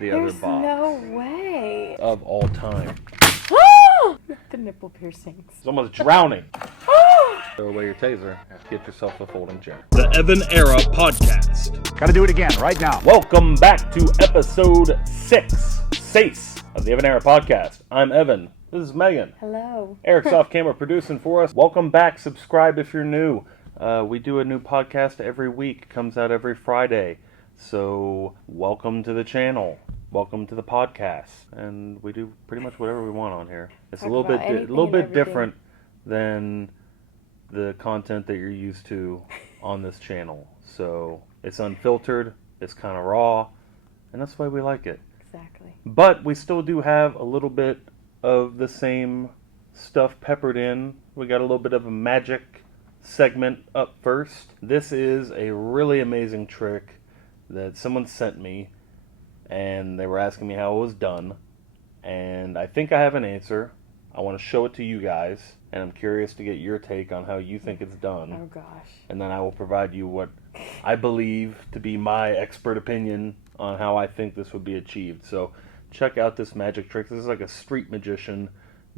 the other There's box no way. of all time. The nipple piercings. It's almost drowning. Throw away your taser. Get yourself a folding chair. The Evan Era Podcast. Gotta do it again, right now. Welcome back to episode 6 of the Evan Era Podcast. I'm Evan. This is Megan. Hello. Eric's off camera producing for us. Welcome back. Subscribe if you're new. We do a new podcast every week. Comes out every Friday. So welcome to the channel. Welcome to the podcast. And we do pretty much whatever we want on here. It's a little bit different than the content that you're used to on this channel. So it's unfiltered, it's kind of raw, and that's why we like it. Exactly. But we still do have a little bit of the same stuff peppered in. We got a little bit of a magic segment up first. This is a really amazing trick that someone sent me, and they were asking me how it was done, and I think I have an answer. I want to show it to you guys, and I'm curious to get your take on how you think it's done. Oh gosh. And then I will provide you what I believe to be my expert opinion on how I think this would be achieved. So check out this magic trick. This is like a street magician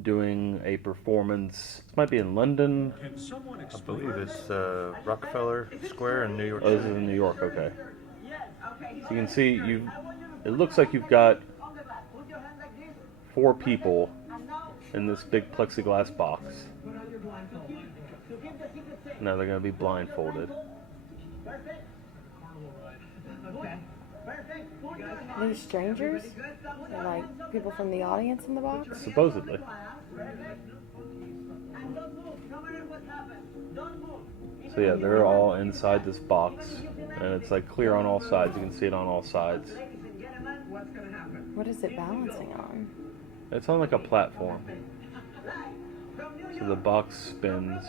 doing a performance. This might be in London. I believe it's Rockefeller Square in New York. Oh, this is in New York, okay. So you can see, it looks like you've got 4 people in this big plexiglass box. Now they're going to be blindfolded. Are these strangers? Or like people from the audience in the box? Supposedly. So yeah, they're all inside this box, and it's like clear on all sides. You can see it on all sides. What is it balancing on? It's on like a platform. So the box spins.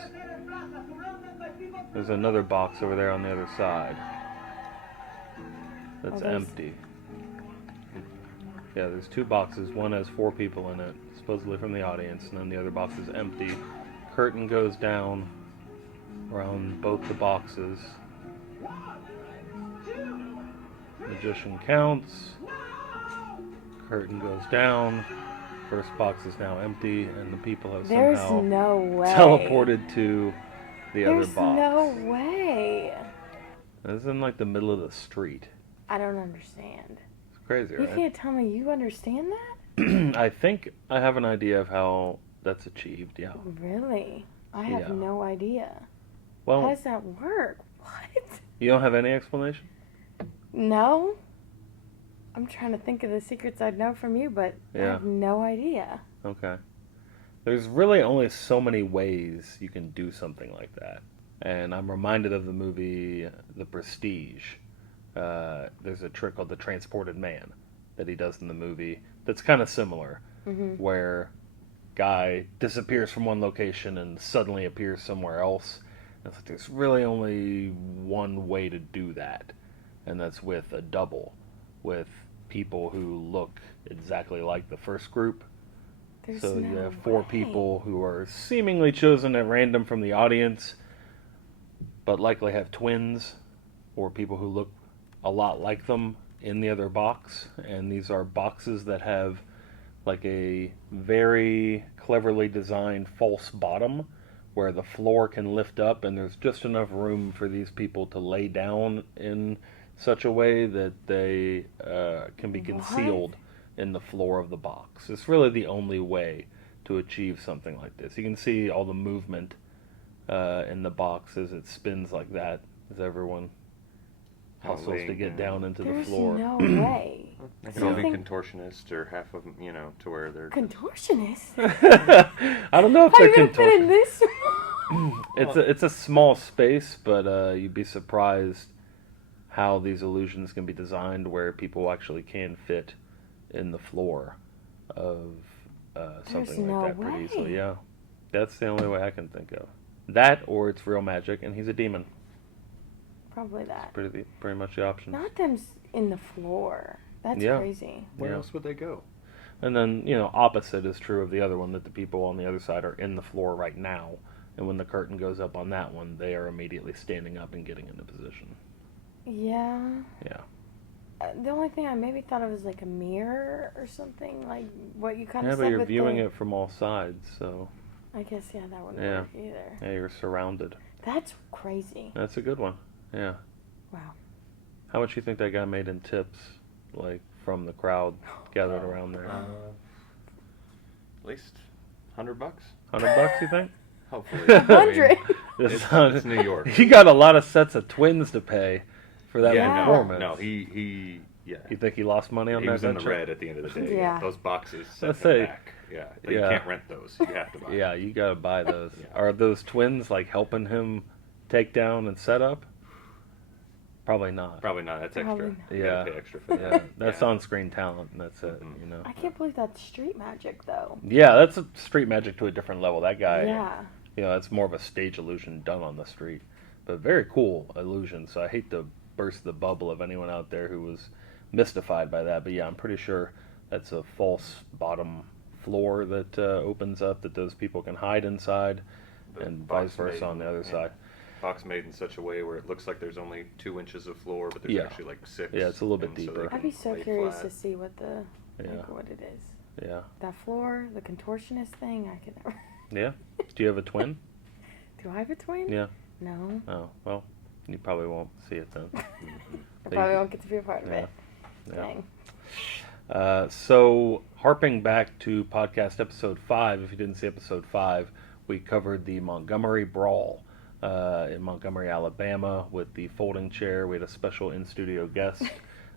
There's another box over there on the other side that's empty. Yeah, there's 2 boxes. One has 4 people in it, supposedly from the audience, and then the other box is empty. Curtain goes down around both the boxes. Magician counts. Curtain goes down. First box is now empty, and the people have somehow no way. teleported to the other box. There's no way. This is in like the middle of the street. I don't understand. It's crazy, You right? can't tell me you understand that? I think I have an idea of how that's achieved, yeah. Really? I have Yeah. no idea. Well, How does that work? What? you don't have any explanation? No? I'm trying to think of the secrets I'd know from you, but I Yeah. have no idea. Okay. There's really only so many ways you can do something like that. And I'm reminded of the movie The Prestige. There's a trick called the transported man that he does in the movie that's kind of similar, where guy disappears from one location and suddenly appears somewhere else. And it's like there's really only one way to do that, and that's with a double, with people who look exactly like the first group. There's So no you have 4 way. people who are seemingly chosen at random from the audience, but likely have twins or people who look a lot like them in the other box. And these are boxes that have like a very cleverly designed false bottom where the floor can lift up, and there's just enough room for these people to lay down in such a way that they can be concealed in the floor of the box. It's really the only way to achieve something like this. You can see all the movement in the box as it spins like that, as everyone hustles to get down into the There's floor. no way. They can all be contortionists, or half of them, to where they're... Contortionist? I don't know if How are they're you gonna fit in contortionists. this? It's a small space, but you'd be surprised how these illusions can be designed where people actually can fit in the floor of something no like that pretty way. easily. Yeah, that's the only way I can think of. That, or it's real magic, and he's a demon. Probably that. Pretty much the options. Not them in the floor. That's Yeah. crazy. Where Yeah. else would they go? And then, opposite is true of the other one, that the people on the other side are in the floor right now, and when the curtain goes up on that one, they are immediately standing up and getting into position. Yeah. Yeah. The only thing I maybe thought of was like a mirror or something, like what you kind Yeah, of but said you're with viewing the... it from all sides, so I guess, yeah, that wouldn't Yeah. work either. yeah, you're surrounded. That's crazy. That's a good one. Yeah. Wow. How much you think that guy made in tips, like from the crowd gathered around there? At least $100. $100, you think? Hopefully. 100? It's New York. He got a lot of sets of twins to pay for that Yeah. performance. No, he You think he lost money on he that was in the venture? red at the end of the day. Yeah. Those boxes set Let's in say- the back. Yeah. You Yeah. can't rent those. You have to buy Yeah, you gotta buy those. Yeah. Are those twins like helping him take down and set up? Probably not. Probably not. That's extra. Probably You Yeah. gotta pay extra for that. Yeah, that's Yeah. on-screen talent, and that's it. Mhm. You know. I can't believe that's street magic, though. Yeah, that's a street magic to a different level. That guy, Yeah. you know, that's more of a stage illusion done on the street, but very cool illusion. So I hate to burst the bubble of anyone out there who was mystified by that, but yeah, I'm pretty sure that's a false bottom floor that opens up that those people can hide inside, The and box vice versa made- on the other yeah. side. Box made in such a way where it looks like there's only 2 inches of floor, but there's Yeah. actually like 6. Yeah, it's a little bit and so deeper. they I'd be can so lay curious flat. to see what the Yeah. like, what it is. Yeah, That floor, the contortionist thing, I could never. yeah. Do you have a twin? Do I have a twin? Yeah. No. Oh well, you probably won't see it then. I probably won't get to be a part of Yeah. it. Yeah. Dang. So, harping back to podcast episode 5, if you didn't see episode 5, we covered the Montgomery Brawl in Montgomery, Alabama, with the folding chair. We had a special in-studio guest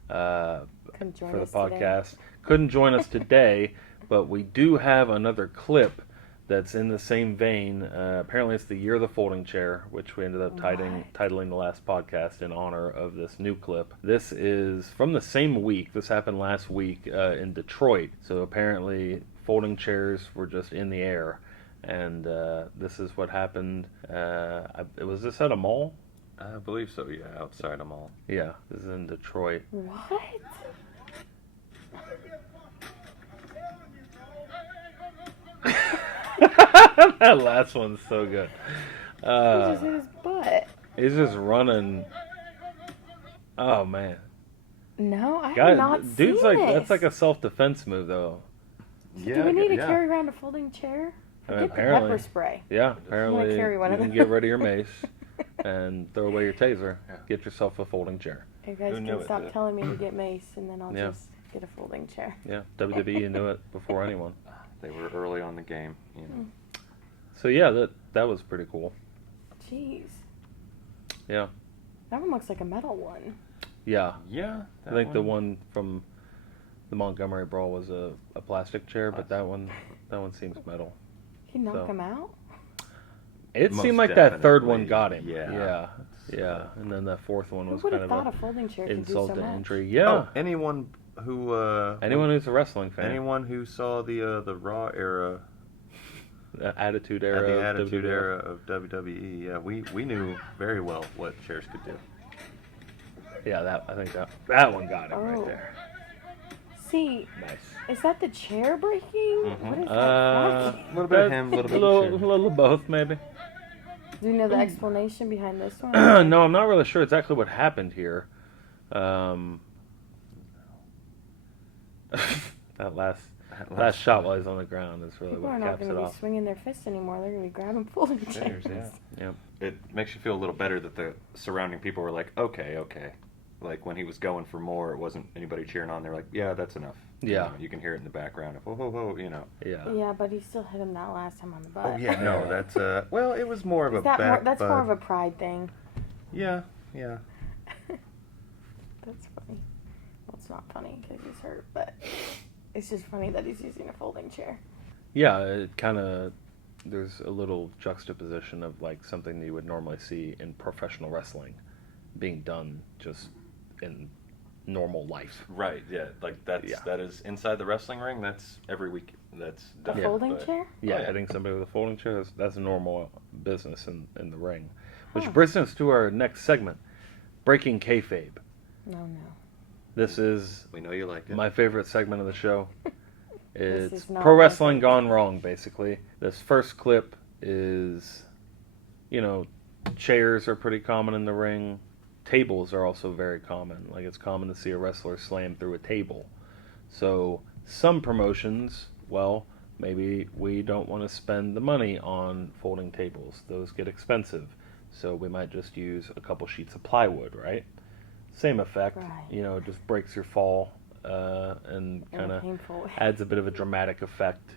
Couldn't join for the us today. podcast. Couldn't join us today, but we do have another clip that's in the same vein. Apparently, it's the year of the folding chair, which we ended up titling the last podcast in honor of this new clip. This is from the same week. This happened last week in Detroit. So apparently, folding chairs were just in the air, and this is what happened. Was this at a mall? I believe so, yeah, outside a mall. Yeah, this is in Detroit. What? That last one's so good. He just hit his butt. He's just running. Oh man, No, I guy, have not dude's seen like this. that's like a self-defense move though. Yeah, Do we need to yeah. carry around a folding chair? I mean, Get the apparently. pepper spray. Yeah, apparently carry one you of can those. get rid of your mace and throw away your taser. Yeah. Get yourself a folding chair. You guys Who knew can it, stop though? telling me to get mace, and then I'll Yeah. just get a folding chair. Yeah, WWE knew it before anyone. They were early on the game, you know. So yeah, that was pretty cool. Jeez. Yeah, That one looks like a metal one. yeah. Yeah, I think the one from the Montgomery Brawl was a plastic chair, but that one seems metal. He knocked So- him out? It Most seemed like that third one definitely, got him. yeah. Yeah. And then that fourth one Who was would kind have of thought a folding chair could do insult so to much? injury. Yeah. Oh, anyone who Anyone who's a wrestling fan. anyone who saw the Raw era, The Attitude at Era. the of Attitude WWF. Era of WWE, yeah, we knew very well what chairs could do. Yeah, I think that one got him Oh. right there. See, Nice. is that the chair breaking? Mhm. What is that? A cracking? little bit of him, a little bit of chair. little of both, maybe. Do you know the explanation behind this one? No, I'm not really sure exactly what happened here. That last shot while he's on the ground is really People are what not caps going it to be off. swinging their fists anymore. They're going to be grabbing folding chairs. Chairs, yeah. Yep. It makes you feel a little better that the surrounding people were like, okay. Like when he was going for more, it wasn't anybody cheering on. They're like, yeah, that's enough. Yeah. You know, you can hear it in the background. Whoa, whoa, whoa, you know. Yeah. Yeah, but he still hit him that last time on the butt. Oh yeah, no, that's well, it was more of a Is that back. that's more of a pride thing. Yeah. That's funny. Well, it's not funny because he's hurt, but it's just funny that he's using a folding chair. Yeah, it kind of, there's a little juxtaposition of like something that you would normally see in professional wrestling being done just in normal life. Right. Yeah. Like that is inside the wrestling ring. That's every week. That's The done. folding But- chair? Yeah, Oh, yeah. hitting somebody with a folding chair, that's a normal business in the ring. Which Huh. brings us to our next segment, Breaking Kayfabe. No. This is We know you like it. my favorite segment of the show. This It's is not pro my wrestling favorite. gone wrong, basically. This first clip is, chairs are pretty common in the ring. tables are also very common. Like, it's common to see a wrestler slam through a table. So some promotions, well, maybe we don't want to spend the money on folding tables. Those get expensive. So we might just use a couple sheets of plywood, right? Same effect. Right. It just breaks your fall and kind of adds a bit of a dramatic effect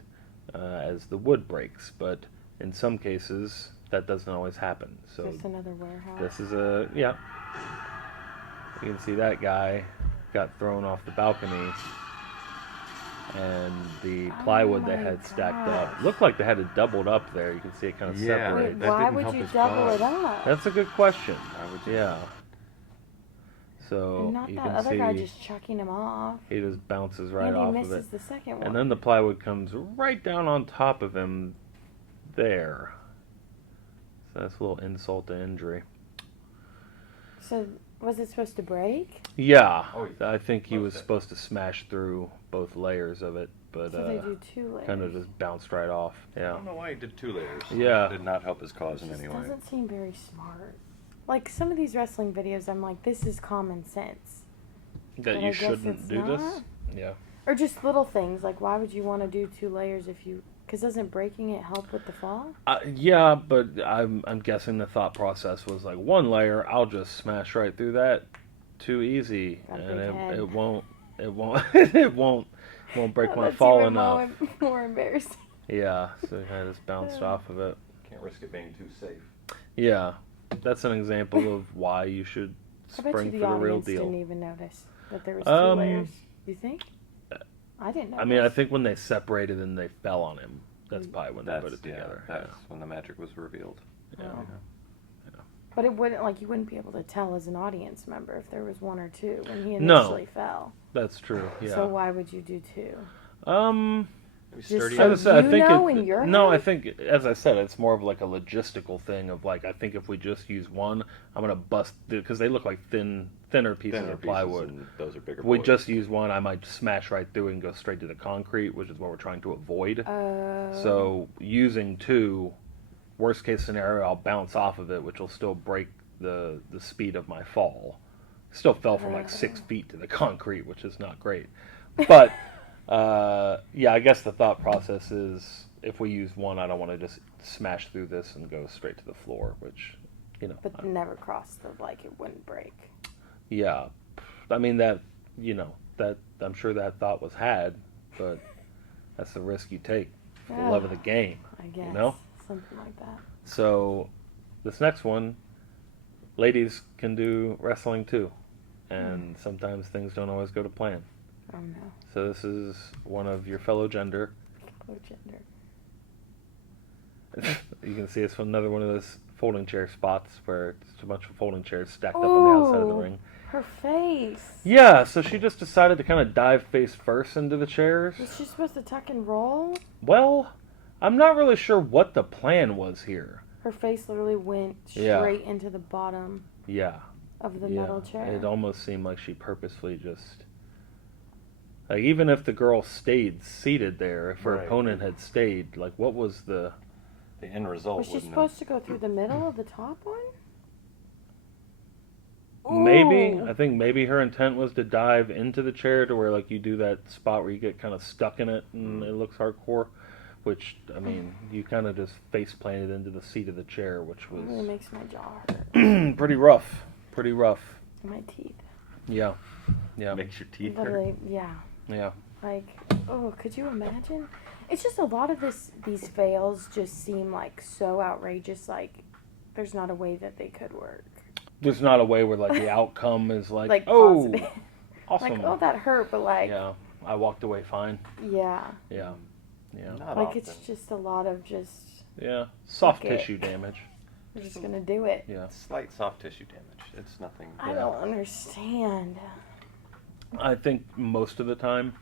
as the wood breaks. But in some cases, that doesn't always happen. So Just another warehouse. this is you can see that guy got thrown off the balcony, and the plywood they had stacked up looked like they had it doubled up there. You can see it kind of separate. Wait, why would you double it up? That's a good question. I would Yeah. So And not you that can other see guy just chucking him off. he just bounces right and he off of misses it, the second one. and then the plywood comes right down on top of him there. So that's a little insult to injury. So was it supposed to break? Yeah, Oh, I think he was most supposed to smash through both layers of it, but So they do 2 layers. kind of just bounced right off. I Yeah. don't know why he did 2 layers. Yeah. It did not help his cause in It just any way. doesn't seem very smart. Like some of these wrestling videos, I'm like, this is common sense. That But I you guess shouldn't it's do this. not. Yeah. Or just little things, like why would you want to do 2 layers if you... Because doesn't breaking it help with the fall? Yeah, but I'm guessing the thought process was like 1 layer. I'll just smash right through that. Too easy, Got a and big head. it won't it won't break my That's fall even enough. more embarrassing. Yeah, so I just bounced off of it. Can't risk it being too safe. Yeah, that's an example of why you should I bet spring you for the the real audience deal. didn't even notice that there was 2 Um, layers. You think? I didn't know. I mean, I think when they separated and they fell on him, that's probably when they That's put it together. That's when the magic was revealed. Yeah. Oh. But it wouldn't, like, you wouldn't be able to tell as an audience member if there was 1 or 2 when he No. initially fell. That's true. Yeah. So why would you do 2? Maybe Just sturdy. so As I said, you I think know in your no, I head? think, as I said, it's more of like a logistical thing of like, I think if we just use 1, I'm gonna bust because they look like thinner pieces Thinner of plywood. pieces, and those are bigger. If we boards. just use 1, I might smash right through and go straight to the concrete, which is what we're trying to avoid. So using 2, worst case scenario, I'll bounce off of it, which will still break the speed of my fall. Still fell from like 6 feet to the concrete, which is not great. But yeah, I guess the thought process is if we use 1, I don't want to just smash through this and go straight to the floor, which, But never cross the, like, it wouldn't break. yeah. I mean, that I'm sure that thought was had, but that's the risk you take for the love of the game. I guess. Something like that. So this next one, ladies can do wrestling too, and sometimes things don't always go to plan. Oh no. So this is one of your fellow gender. Low gender. You can see it's another one of those folding chair spots where it's a bunch of folding chairs stacked up on the outside of the Ooh. ring. Her face. Yeah, so she just decided to kind of dive face first into the chairs. Was she supposed to tuck and roll? Well, I'm not really sure what the plan was here. Her face literally went Yeah. straight into the bottom Yeah. of the Yeah, metal chair. it almost seemed like she purposefully just... Like, even if the girl stayed seated there, if her Right. opponent had stayed, like, what was the... The end result Was she wouldn't supposed to go through the middle of the top one? Maybe. Ooh. I think maybe her intent was to dive into the chair to where, like, you do that spot where you get kind of stuck in it and it looks hardcore. Which, I mean, you kind of just face planted into the seat of the chair, which It really was makes my jaw hurt. pretty rough. Pretty rough. And my teeth. Yeah. Yeah. makes your teeth hurt. Literally, yeah. Yeah. Like, oh, could you imagine? It's just a lot of these fails just seem like so outrageous. Like, there's not a way that they could work. There's not a way where, like, the outcome is like, Like, oh, positive. awesome. Like, oh, that hurt, but like, Yeah. I walked away fine. yeah. Yeah. Yeah. Not Like, often. it's just a lot of just, Yeah. Soft Okay. tissue damage. we're just gonna do it. Yeah. Slight soft tissue damage. It's nothing. I don't understand. I think most of the time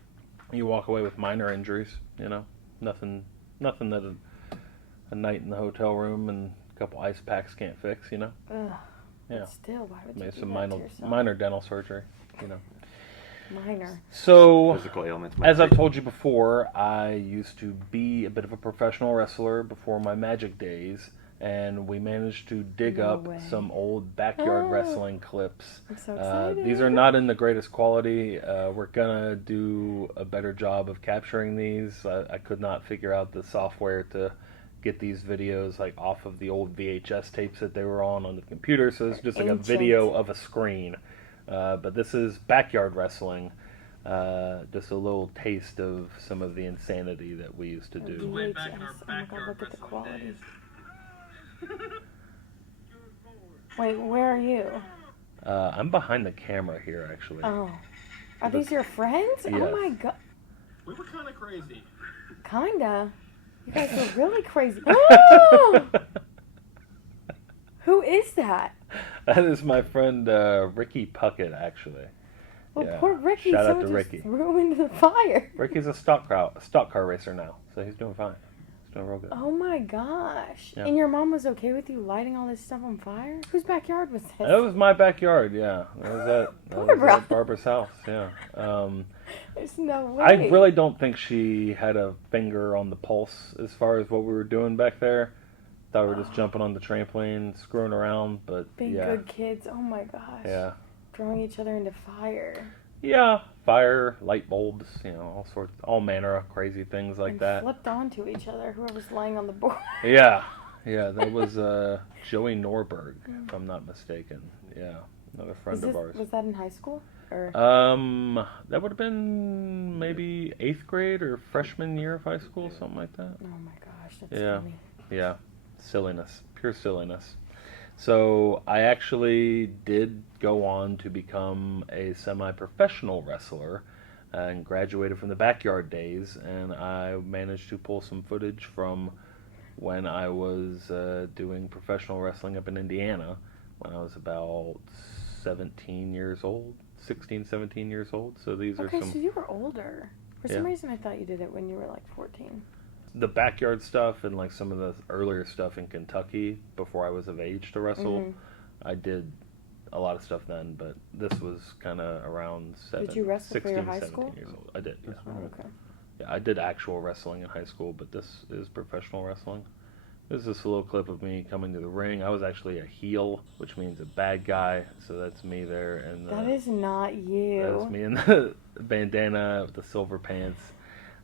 you walk away with minor injuries, Nothing that a night in the hotel room and a couple ice packs can't fix, Ugh. Yeah. But still, why would you Maybe do some that to yourself? minor dental surgery, Minor. So, Physical ailments. might as I've be- told you before, I used to be a bit of a professional wrestler before my magic days, and we managed to dig No up way. some old backyard Oh. wrestling clips. I'm so excited. These are not in the greatest quality. We're gonna do a better job of capturing these. I could not figure out the software to get these videos like off of the old VHS tapes that they were on the computer, so it's just like a Ancient. video of a screen. But this is backyard wrestling. Just a little taste of some of the insanity that we used to do. Way back in our VHS. Oh my God, backyard look at the wrestling quality. days. Wait, where are you? I'm behind the camera here, actually. Oh. Are these your friends? Yes. Oh my God. We were kind of crazy. Kinda. You guys are really crazy. Oh! Who is that? That is my friend Ricky Puckett, actually. Well, Yeah. poor Ricky. Shout out Someone to just Ricky. threw him into the fire. Ricky's a stock car racer now, so he's doing fine. He's doing real good. Oh my gosh. Yeah. And your mom was okay with you lighting all this stuff on fire? Whose backyard was this? That was my backyard, yeah. That was Barbara. at Barbara's house, yeah. There's no way. I really don't think she had a finger on the pulse as far as what we were doing back there. Thought we were just jumping on the trampoline, screwing around, but Being yeah. good kids. Oh my gosh. Yeah. Throwing each other into fire. Yeah, fire, light bulbs, all sorts, all manner of crazy things like and that. flipped onto each other, whoever's laying on the board. Yeah, that was Joey Norberg, if I'm not mistaken. Yeah, another friend of ours. Was that in high school? Or That would have been maybe 8th grade or freshman year of high school, something like that. oh my gosh, that's Yeah. funny. Yeah, silliness, pure silliness. So I actually did go on to become a semi-professional wrestler and graduated from the backyard days, and I managed to pull some footage from when I was doing professional wrestling up in Indiana when I was about 17 years old, 16, 17 years old. So these are Okay, some... so you were older. For Yeah. some reason, I thought you did it when you were like 14. The backyard stuff and like some of the earlier stuff in Kentucky before I was of age to wrestle, Mhm. I did a lot of stuff then, but this was kind of around Did you wrestle for 16, your high 17 school? years old. I did, yes. Oh, okay. Yeah, I did actual wrestling in high school, but this is professional wrestling. This is just a little clip of me coming to the ring. I was actually a heel, which means a bad guy, so that's me there. And That is not you. that's me in the bandana with the silver pants.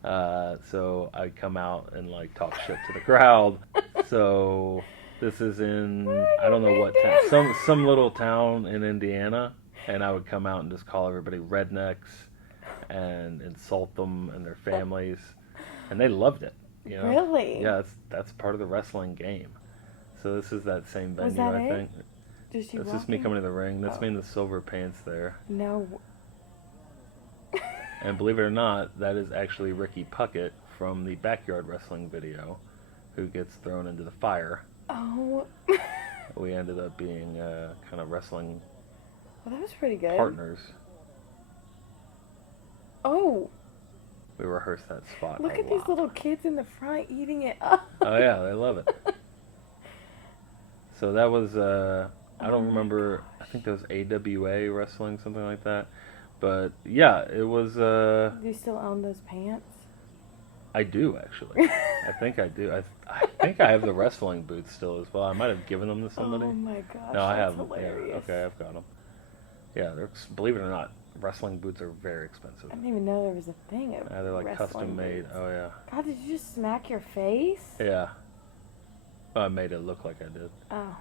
So I come out and like talk shit to the crowd. So this is in I don't know what town, some little town in Indiana, and I would come out and just call everybody rednecks and insult them and their families, and they loved it. You know? Really? Yeah, that's part of the wrestling game. So this is that same venue, Was that I it? think. Just you That's just me walking? coming to the ring. That's Oh. me in the silver pants there. No. And believe it or not, that is actually Ricky Puckett from the backyard wrestling video, who gets thrown into the fire. Oh. We ended up being kind of wrestling Well, that was pretty good. partners. Oh, We rehearsed that spot. look a at these lot. little kids in the front eating it up. Oh yeah, they love it. So that was I don't remember. I think that was AWA wrestling, something like that. But yeah, it was. Do you still own those pants? I do actually. I think I do. I think I have the wrestling boots still as well. I might have given them to somebody. Oh my gosh. No, I that's have them. Yeah, hilarious. okay, I've got them. Yeah, they're, believe it or not, wrestling boots are very expensive. I didn't even know there was a thing of They're like wrestling custom made. boots. Oh yeah. God, did you just smack your face? Yeah. Well, I made it look like I did. Oh.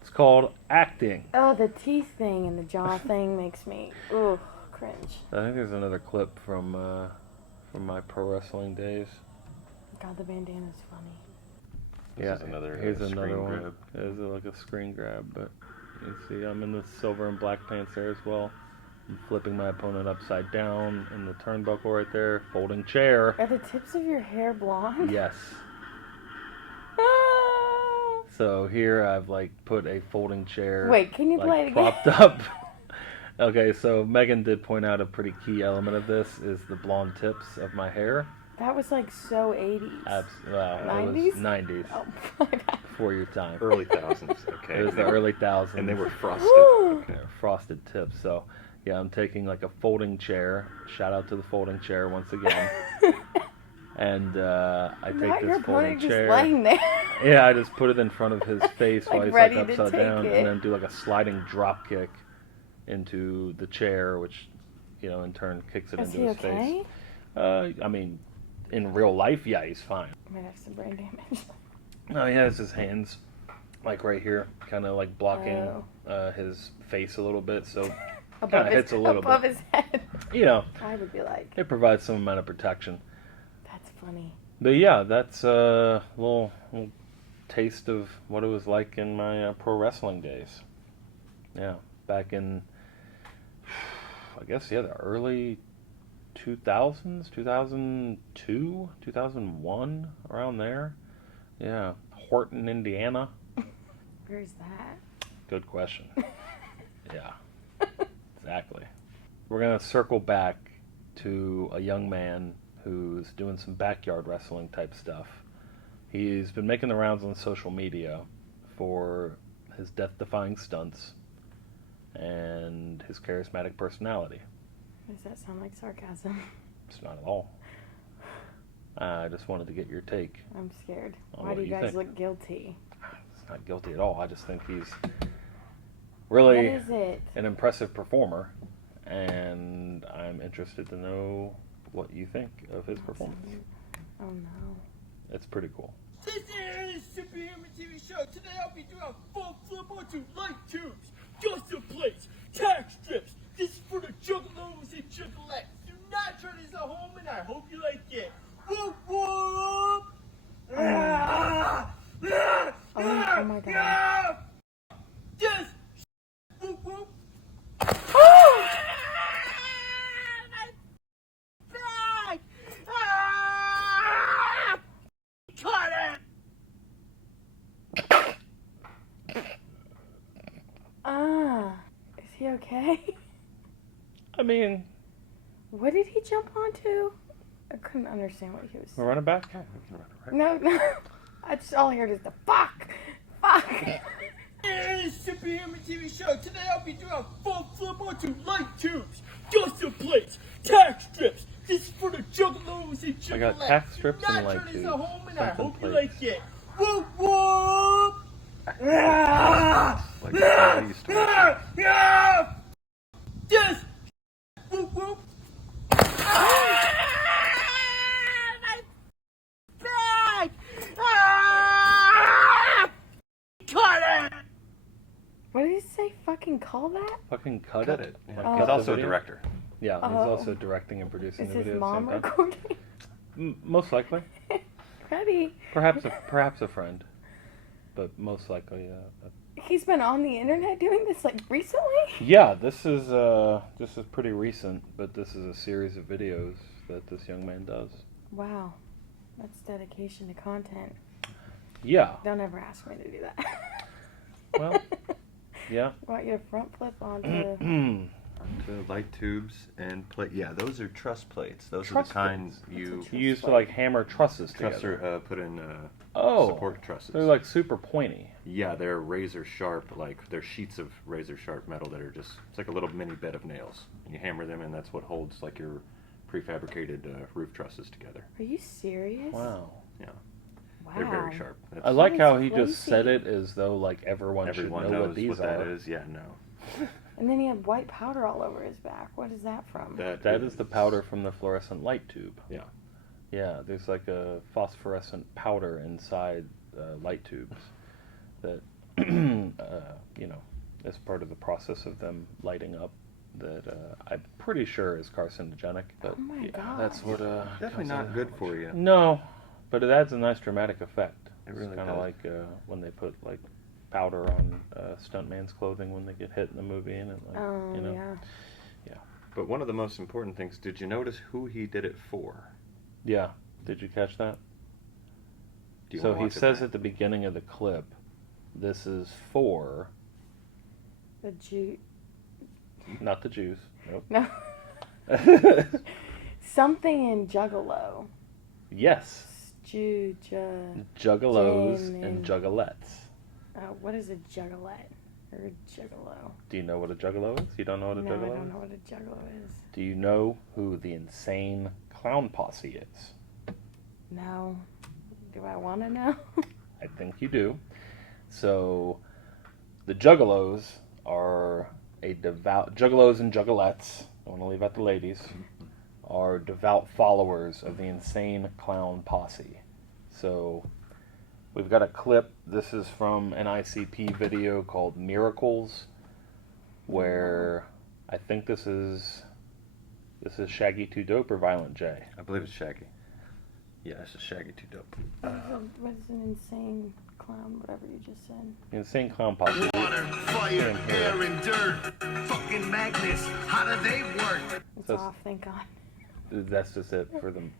It's called acting. Oh, the teeth thing and the jaw thing makes me, ugh, cringe. I think there's another clip from my pro wrestling days. God, the bandana's funny. This is another here's screen another one. grab. It's like a screen grab, but you see I'm in the silver and black pants there as well. I'm flipping my opponent upside down in the turnbuckle right there, folding chair. Are the tips of your hair blonde? Yes. Ah! So here I've like put a folding chair. Wait, can you like, play it again? propped up. Okay, so Megan did point out a pretty key element of this is the blonde tips of my hair. That was like so 80s. Well, it 90s? was 90s. Oh, my bad. Before your time. Early thousands, okay. It was the early thousands. And they were frosted. Woo! Okay. Frosted tips. So, yeah, I'm taking like a folding chair. Shout out to the folding chair once again. And I take Not your this folding opponent just chair. laying there. Yeah, I just put it in front of his face Like while he's ready like to upside take down, it. and then do like a sliding drop kick into the chair, which, you know, in turn kicks it Is into he his okay? face. I mean, in real life, yeah, he's fine. Might have some brain damage. No, he has his hands like right here, kind of like blocking his face a little bit, so kind of hits a little above bit. his head. You know, I would be like, it provides some amount of protection. that's funny. But yeah, that's a little taste of what it was like in my pro wrestling days. Yeah, back in, I guess, yeah, the early 2000s, 2002, 2001, around there. Yeah, Horton, Indiana. Where's that? Good question. Yeah, exactly. We're going to circle back to a young man who's doing some backyard wrestling type stuff. He's been making the rounds on social media for his death-defying stunts and his charismatic personality. Does that sound like sarcasm? It's not at all. I just wanted to get your take. I'm scared. Oh, Why what do do you you guys think? look guilty? It's not guilty at all. I just think he's What really is it? an impressive performer, and I'm interested to know what you think of his performance. Oh no. It's pretty cool. This is Superhuman TV show. Today I'll be doing a full flip onto light tubes, custom plates, tack strips. This is for the Juggalos and Juggalettes. Do not try this at home, and I hope you like it. Whoop whoop! Oh my god. Just whoop whoop. Back! Cut it! Is he okay? I mean, What did he jump onto? I couldn't understand what he was we're saying. running back? Yeah, we can run it, right? No. I just all I heard is the fuck. Fuck. It is Superhuman TV show. Today I'll be doing a full flip onto light tubes, custom plates, tack strips. This is for the Juggalos and Juggalettes. I got tack strips Do and not light try this tubes, at home, and I something hope you plates. like it. Whoop whoop! Like the used to watch. Just whoop whoop. My back! Cut it! What did he say? Fucking call that? Fucking cut Cut it. it. Yeah. Like, Oh. cut He's the also a video? director. Yeah, he's Oh. also directing and producing Is the his video mom at the same time. recording? Most likely. Ready? Perhaps a friend. But most likely He's been on the internet doing this like recently? yeah, this is pretty recent, but this is a series of videos that this young man does. Wow. That's dedication to content. Yeah. Don't ever ask me to do that. Well, yeah. I want you to front flip onto Onto light tubes and plate. Yeah, those are truss plates. Those Truss are the kind plates. you You used to like hammer trusses together. put in Oh, support trusses. they're like super pointy. Yeah, they're razor sharp, like they're sheets of razor sharp metal that are just, it's like a little mini bed of nails. And you hammer them in, that's what holds like your prefabricated roof trusses together. Are you serious? Wow. Yeah, Wow. they're very sharp. That's, I like That how is he just said crazy. it as though like everyone should everyone know knows what these what that are. is. Yeah, no. And then he had white powder all over his back. What is that from? That is the powder from the fluorescent light tube. Yeah. Yeah, there's like a phosphorescent powder inside light tubes that, you know, is part of the process of them lighting up that I'm pretty sure is carcinogenic. But Oh my yeah, that's gosh. what. Definitely comes not in. good for you. No, but it adds a nice dramatic effect. It really It's kind of does. like when they put like powder on stuntman's clothing when they get hit in the movie, and it, like, Oh, you know. yeah. But one of the most important things, did you notice who he did it for? Yeah. Did you catch that? Do you So wanna he watch it says back? at the beginning of the clip, this is for, The Jew. not the Jews. Nope. No. Something in Juggalo. Yes. Juggalos Jin and juggalettes. What is a juggalette? Or a juggalo? Do you know what a juggalo is? You don't know what a No, I juggalo don't is? know what a juggalo is. Do you know who the insane clown posse is? No. Do I want to know? I think you do. So, the Juggalos are Juggalos and Juggalettes, I want to leave out the ladies, are devout followers of the Insane Clown Posse. So, we've got a clip. This is from an ICP video called Miracles, where I think this is Shaggy 2 Dope or Violent J. I believe it's Shaggy. Yeah, it's a Shaggy 2 Dope. What's an insane clown, whatever you just said? The Insane Clown Posse. Water, fire, air, and dirt. Fucking magnets, how do they work? It's So- off, thank God. That's just it for them.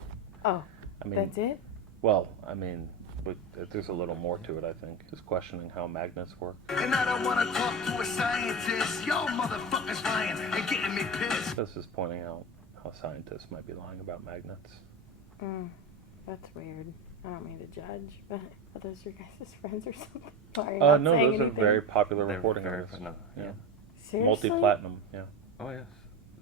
Oh, I mean, that's it? well, I mean, but there's a little more to it, I think. Just questioning how magnets work. And I don't wanna talk to a scientist. Y'all motherfuckers lying and getting me pissed. This is pointing out how scientists might be lying about magnets. That's weird. I don't mean to judge, but are those your guys' friends or something? Why are you not No, saying those are anything? very popular They're recording very artists. no, Yeah. Seriously? Multi-platinum, yeah. Oh, yes.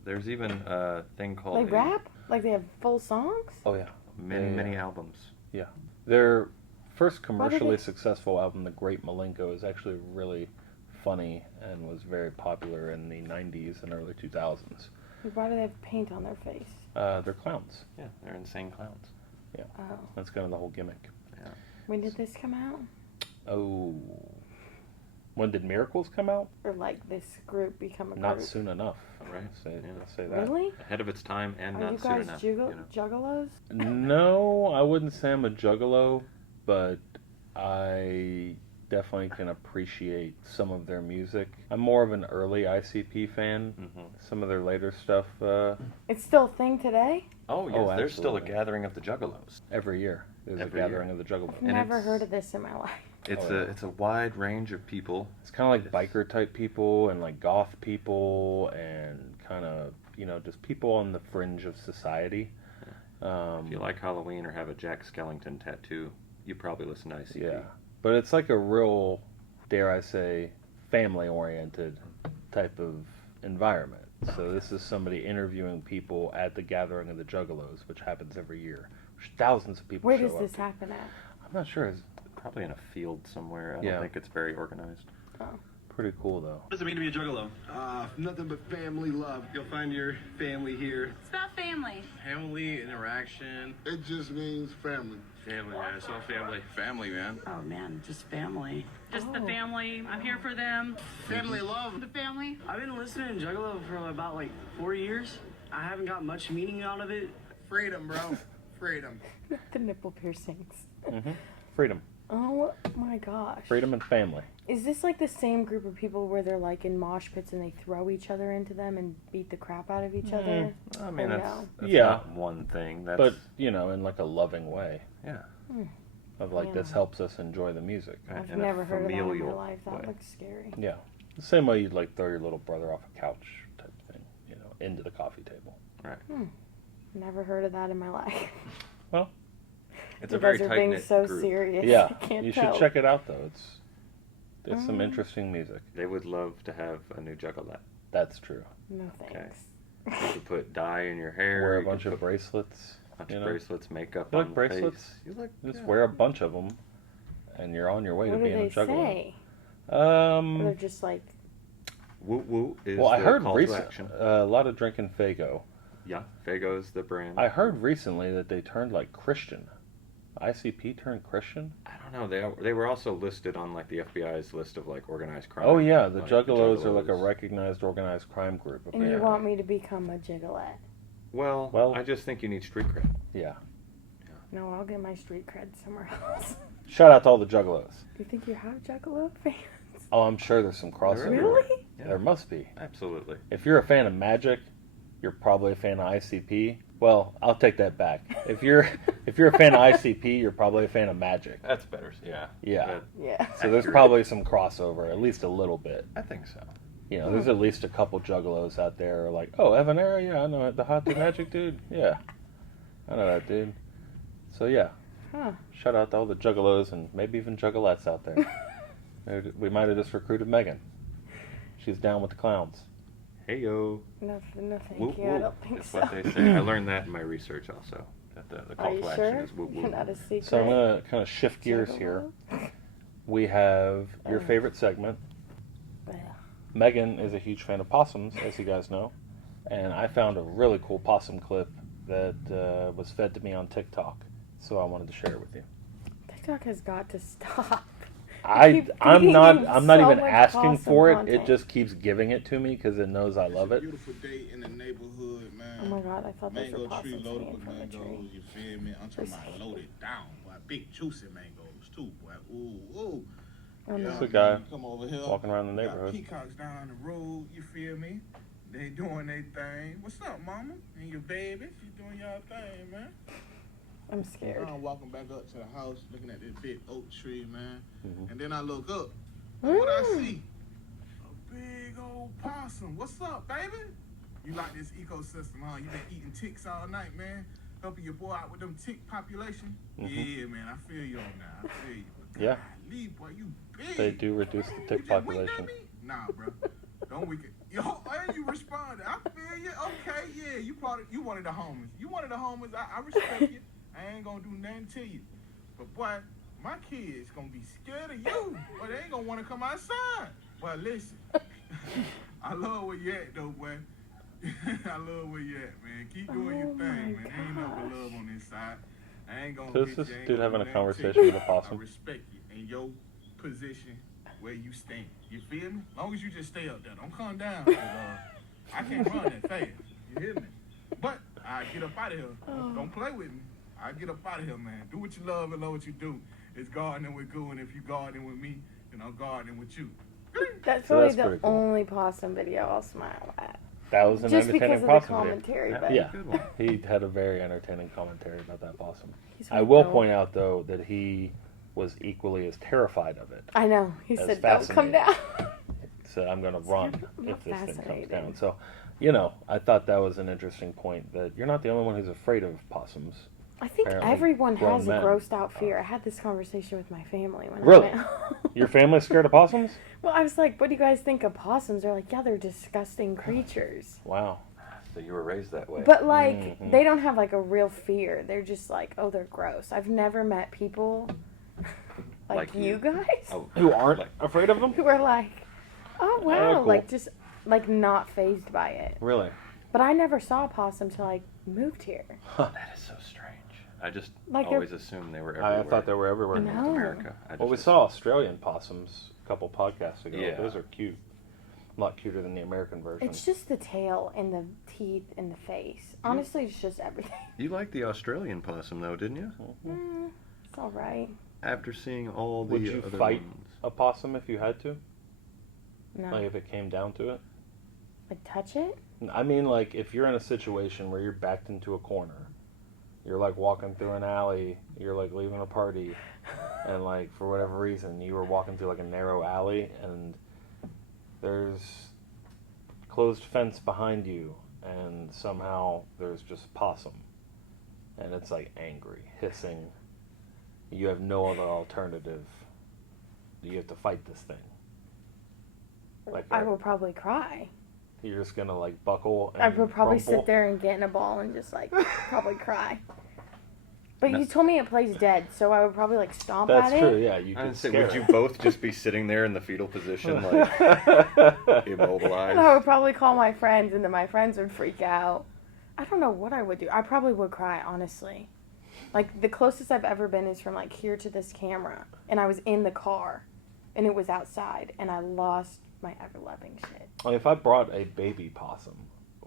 There's even a thing called... Like rap? Like they have full songs? Oh, yeah. Many, Yeah. many albums. Yeah. Their first Why commercially did they- successful album, The Great Malenko, is actually really funny and was very popular in the 90s and early 2000s. Like, why do they have paint on their face? They're clowns. Yeah, they're insane clowns. Oh. That's kind of the whole gimmick. Yeah. When did this come out? Oh. When did Miracles come out? Or like this group become a Not group? soon enough. Right. Let's say that. Really? Ahead of its time and Are not you soon guys enough. You know? juggalos? No, I wouldn't say I'm a juggalo, but I definitely can appreciate some of their music. I'm more of an early ICP fan. Mhm. Some of their later stuff, It's still a thing today? Oh, yes. Oh, There's still a absolutely. gathering of the Juggalos. every year. There's Every a gathering year. of the Juggalos. I've And never it's- heard of this in my life. It's Oh, yeah. it's a wide range of people. It's kind of like biker type people and like goth people and kind of, just people on the fringe of society. If you like Halloween or have a Jack Skellington tattoo, you probably listen to ICP. Yeah. But it's like a real, dare I say, family-oriented type of environment. So this is somebody interviewing people at the gathering of the Juggalos, which happens every year. Which thousands of people Where show does up this to. happen at? I'm not sure. It's Probably in a field somewhere. I Yeah. don't think it's very organized. pretty cool, though. What does it mean to be a juggalo? Nothing but family love. You'll find your family here. It's about family. Family interaction. It just means family. Family, man. It's all family. Family, man. Oh man, just family. Just the Oh. family. I'm here for them. Family love. The family. I've been listening to Juggalo for about 4 years. I haven't got much meaning out of it. Freedom, bro. Freedom. The nipple piercings. Freedom. Oh my gosh. Freedom and family. Is this like the same group of people where they're like in mosh pits and they throw each other into them and beat the crap out of each other? I mean, Or that's, no? that's Yeah. not one thing. That's, But, in like a loving way. yeah. Of like, this Yeah. helps us enjoy the music. I've in a never heard of that in my familial life. That way. looks scary. Yeah. The same way you'd like throw your little brother off a couch type thing, into the coffee table. Right. Never heard of that in my life. Well, It's You a very guys are tight being knit so group. serious. yeah. I can't You tell. should check it out, though. It's some interesting music. They would love to have a new Juggalette. That's true. No thanks. You could put dye in your hair. Wear a you could bunch of put bracelets. a bunch you of know? bracelets, makeup You like on bracelets? face. You look. Just yeah. wear a bunch of them, and you're on your way What to do being they a juggalo. say? Or they're just like, Woo woo is Well, I the heard call to recently action. a lot of drinking Fago. Yeah, Fago's the brand. I heard recently that they turned like Christian. ICP turned Christian. I don't know. They were also listed on the FBI's list of organized crime. Oh yeah, the Like, Juggalos are like a Juggalos. recognized organized crime group. and you Yeah. want me to become a jiggalette? Well, I just think you need street cred. Yeah. No, I'll get my street cred somewhere else. Shout out to all the Juggalos. Do you think you have juggalo fans? Oh, I'm sure there's some crossover. Really? Yeah. There must be. Absolutely. If you're a fan of Magic, you're probably a fan of ICP. Well, I'll take that back. If you're a fan of ICP, you're probably a fan of Magic. That's better. Yeah. Yeah. Yeah. So there's Accurate. probably some crossover, at least a little bit. I think so. There's at least a couple Juggalos out there who are like, oh, Evanera, yeah, I know it. The Hot Tub Magic dude, yeah, I know that dude. So yeah, Huh. shout out to all the Juggalos and maybe even Juggalettes out there. We might have just recruited Megan. She's down with the clowns. Hey yo. No, thank Whoop, you. I whoop. don't think That's so. what they say. I learned that in my research also. That the Are call you to action sure? is whoop You're whoop. not a secret. So I'm going to kind of shift gears here. We have your favorite segment. Megan is a huge fan of possums, as you guys know. And I found a really cool possum clip that was fed to me on TikTok. So I wanted to share it with you. TikTok has got to stop. I'm not even much asking possum for it. content. It just keeps giving it to me because it knows I love it. Beautiful day in the neighborhood, man. Oh my god, I thought those were Mango tree possums loaded hanging with from the tree. mangoes, you feel me? I'm talking about loaded down, boy. Big juicy mangoes too, boy. Ooh, ooh. Oh, no. It's a guy come over here. walking around the Got neighborhood. peacocks down the road, you feel me? They doing their thing. What's up, mama? And your baby? She doing y'all thing, man. I'm scared. I'm walking back up to the house, looking at this big oak tree, man. Mhm. And then I look up. And what I see? A big old possum. What's up, baby? You like this ecosystem, huh? You been eating ticks all night, man. Helping your boy out with them tick population. Mhm. Yeah, man. I feel you on that. I feel you. But Yeah. golly, boy, you big. They do reduce the You tick just winked at population. me? Nah, bro. Don't weaken. Yo, and you responded. I feel you. Okay, yeah. You one of the homies. You one of the homies. I respect you. I ain't gonna do nothing to you. But boy, my kids gonna be scared of you. But they ain't gonna wanna come outside. But listen, I love where you at though, boy. I love where you at, man. Keep doing your thing, man. Ain't no but love on this side. I ain't gonna So get this you. Ain't dude gonna having do a nothing conversation to you. with a possum. I respect you in your position where you stand. You feel me? Long as you just stay up there. Don't come down. 'Cause, I can't run that fast. You hear me? But I get up out of here. Don't play with me. I get up out of here, man. Do what you love and love what you do. It's gardening with Goo, and if you gardening with me, then I'm gardening with you. That's So probably that's the pretty cool. only possum video I'll smile at. That was an Just entertaining because of the possum commentary, That but video. Good Yeah, one. he had a very entertaining commentary about that possum. he's I right, will though. point out, though, that he was equally as terrified of it. I know. He That's said, "Don't come down." So I'm going to run I'm if this not thing comes fascinated. down. So, you know, I thought that was an interesting point that you're not the only one who's afraid of possums. I think Apparently everyone grown has a men grossed out fear. I had this conversation with my family when Really? I went home. Your family's scared of possums? Well, I was like, "What do you guys think of possums?" They're like, "Yeah, they're disgusting creatures." Wow. So you were raised that way. But like, Mhm. they don't have like a real fear. They're just like, "Oh, they're gross." I've never met people like Like you you. guys Oh, Who aren't like- afraid of them? who are like, "Oh wow," cool. like just like not phased by it. Really? But I never saw a possum till I moved here. That is so strange. I just Like always assumed they were everywhere. I thought they were everywhere. No. North America. Well, we saw Australian possums a couple podcasts ago. Yeah. Those are cute. A lot cuter than the American version. It's just the tail and the teeth and the face. Honestly, it's just everything. You liked the Australian possum, though, didn't you? It's all right. After seeing all the Would you other fight ones. a possum if you had to? No, Like if it came down to it? like touch it. I mean, like if you're in a situation where you're backed into a corner, you're like walking through an alley, you're like leaving a party, and like for whatever reason you were walking through like a narrow alley and there's closed fence behind you and somehow there's just possum and it's like angry, hissing. You have no other alternative. You have to fight this thing. Like I will probably cry. you're just gonna like buckle and I would probably crumple? sit there and get in a ball and just like probably cry. But you told me it plays dead, so I would probably like stomp That's at true, it. yeah. You I could would say, scare would you it. both just be sitting there in the fetal position, like immobilized? And I would probably call my friends, and then my friends would freak out. I don't know what I would do. I probably would cry, honestly. Like the closest I've ever been is from like here to this camera, and I was in the car, and it was outside, and I lost my ever-loving shit. Well, if I brought a baby possum,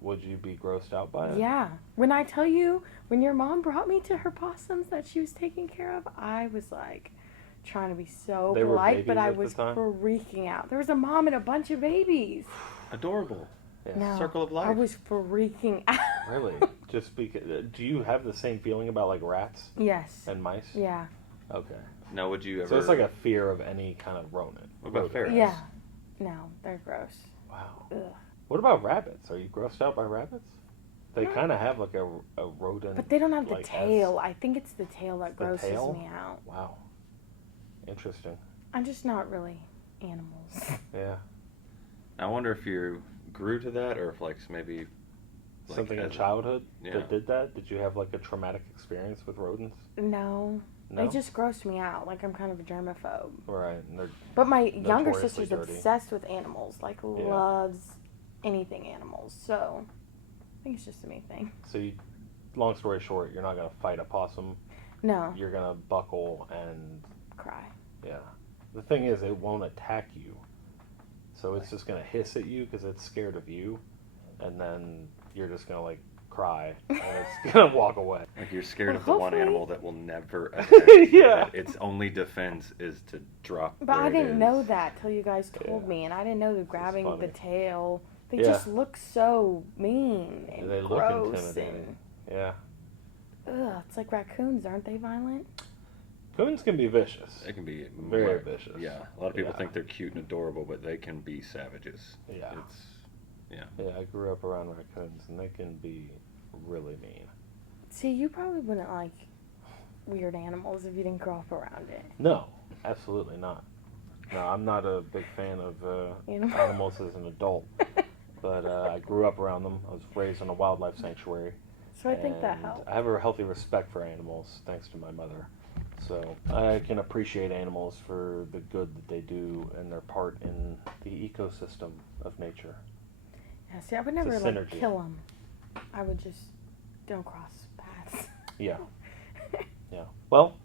would you be grossed out by it? Yeah. When I tell you, when your mom brought me to her possums that she was taking care of, I was like trying to be so They were polite, but babies I at the was time? freaking out. There was a mom and a bunch of babies. Adorable. Yes. No, Circle of life. I was freaking out. Really? Just because? Do you have the same feeling about like rats Yes. and mice? Yeah. Okay. Now, would you ever? So it's like a fear of any kind of rodent. What about ferrets? Yeah. No, they're gross. Wow. Ugh. What about rabbits? Are you grossed out by rabbits? They kind of have like a rodent. But they don't have the like, tail. I think it's the tail that The grosses tail? me out. Wow. Interesting. I'm just not really animals. Yeah. I wonder if you grew to that, or if like maybe like, something in as a- childhood yeah. that did that? Did you have like a traumatic experience with rodents? No. No? They just grossed me out. Like, I'm kind of a germaphobe. Right. And they're But my younger notoriously sister's dirty. obsessed with animals. Like, loves anything animals. So, I think it's just a me thing. So, long story short, you're not going to fight a possum. No. You're going to buckle and... Cry. Yeah. The thing is, it won't attack you. So it's just going to hiss at you because it's scared of you. And then you're just going to, like, cry. And it's going to walk away. Like you're scared of the Well, one hopefully- animal that will never attack. Yeah. That its only defense is to drop. But where I it didn't is. know that till you guys told Yeah. me. And I didn't know that grabbing funny. the tail. They Yeah. just look so mean and They look gross. intimidating. Yeah. Ugh, it's like raccoons. Aren't they violent? Coons can be vicious. It can be Very vicious. Yeah, a lot of people Yeah. think they're cute and adorable, but they can be savages. Yeah. Yeah. Yeah, I grew up around raccoons, and they can be really mean. See, you probably wouldn't like weird animals if you didn't grow up around it. No, absolutely not. No, I'm not a big fan of animals as an adult, but I grew up around them. I was raised in a wildlife sanctuary. So I think that and helps. I have a healthy respect for animals, thanks to my mother. So I can appreciate animals for the good that they do and their part in the ecosystem of nature. Yeah, see, I would never a like synergy. kill them. I would just don't cross paths. Yeah. Yeah. Well,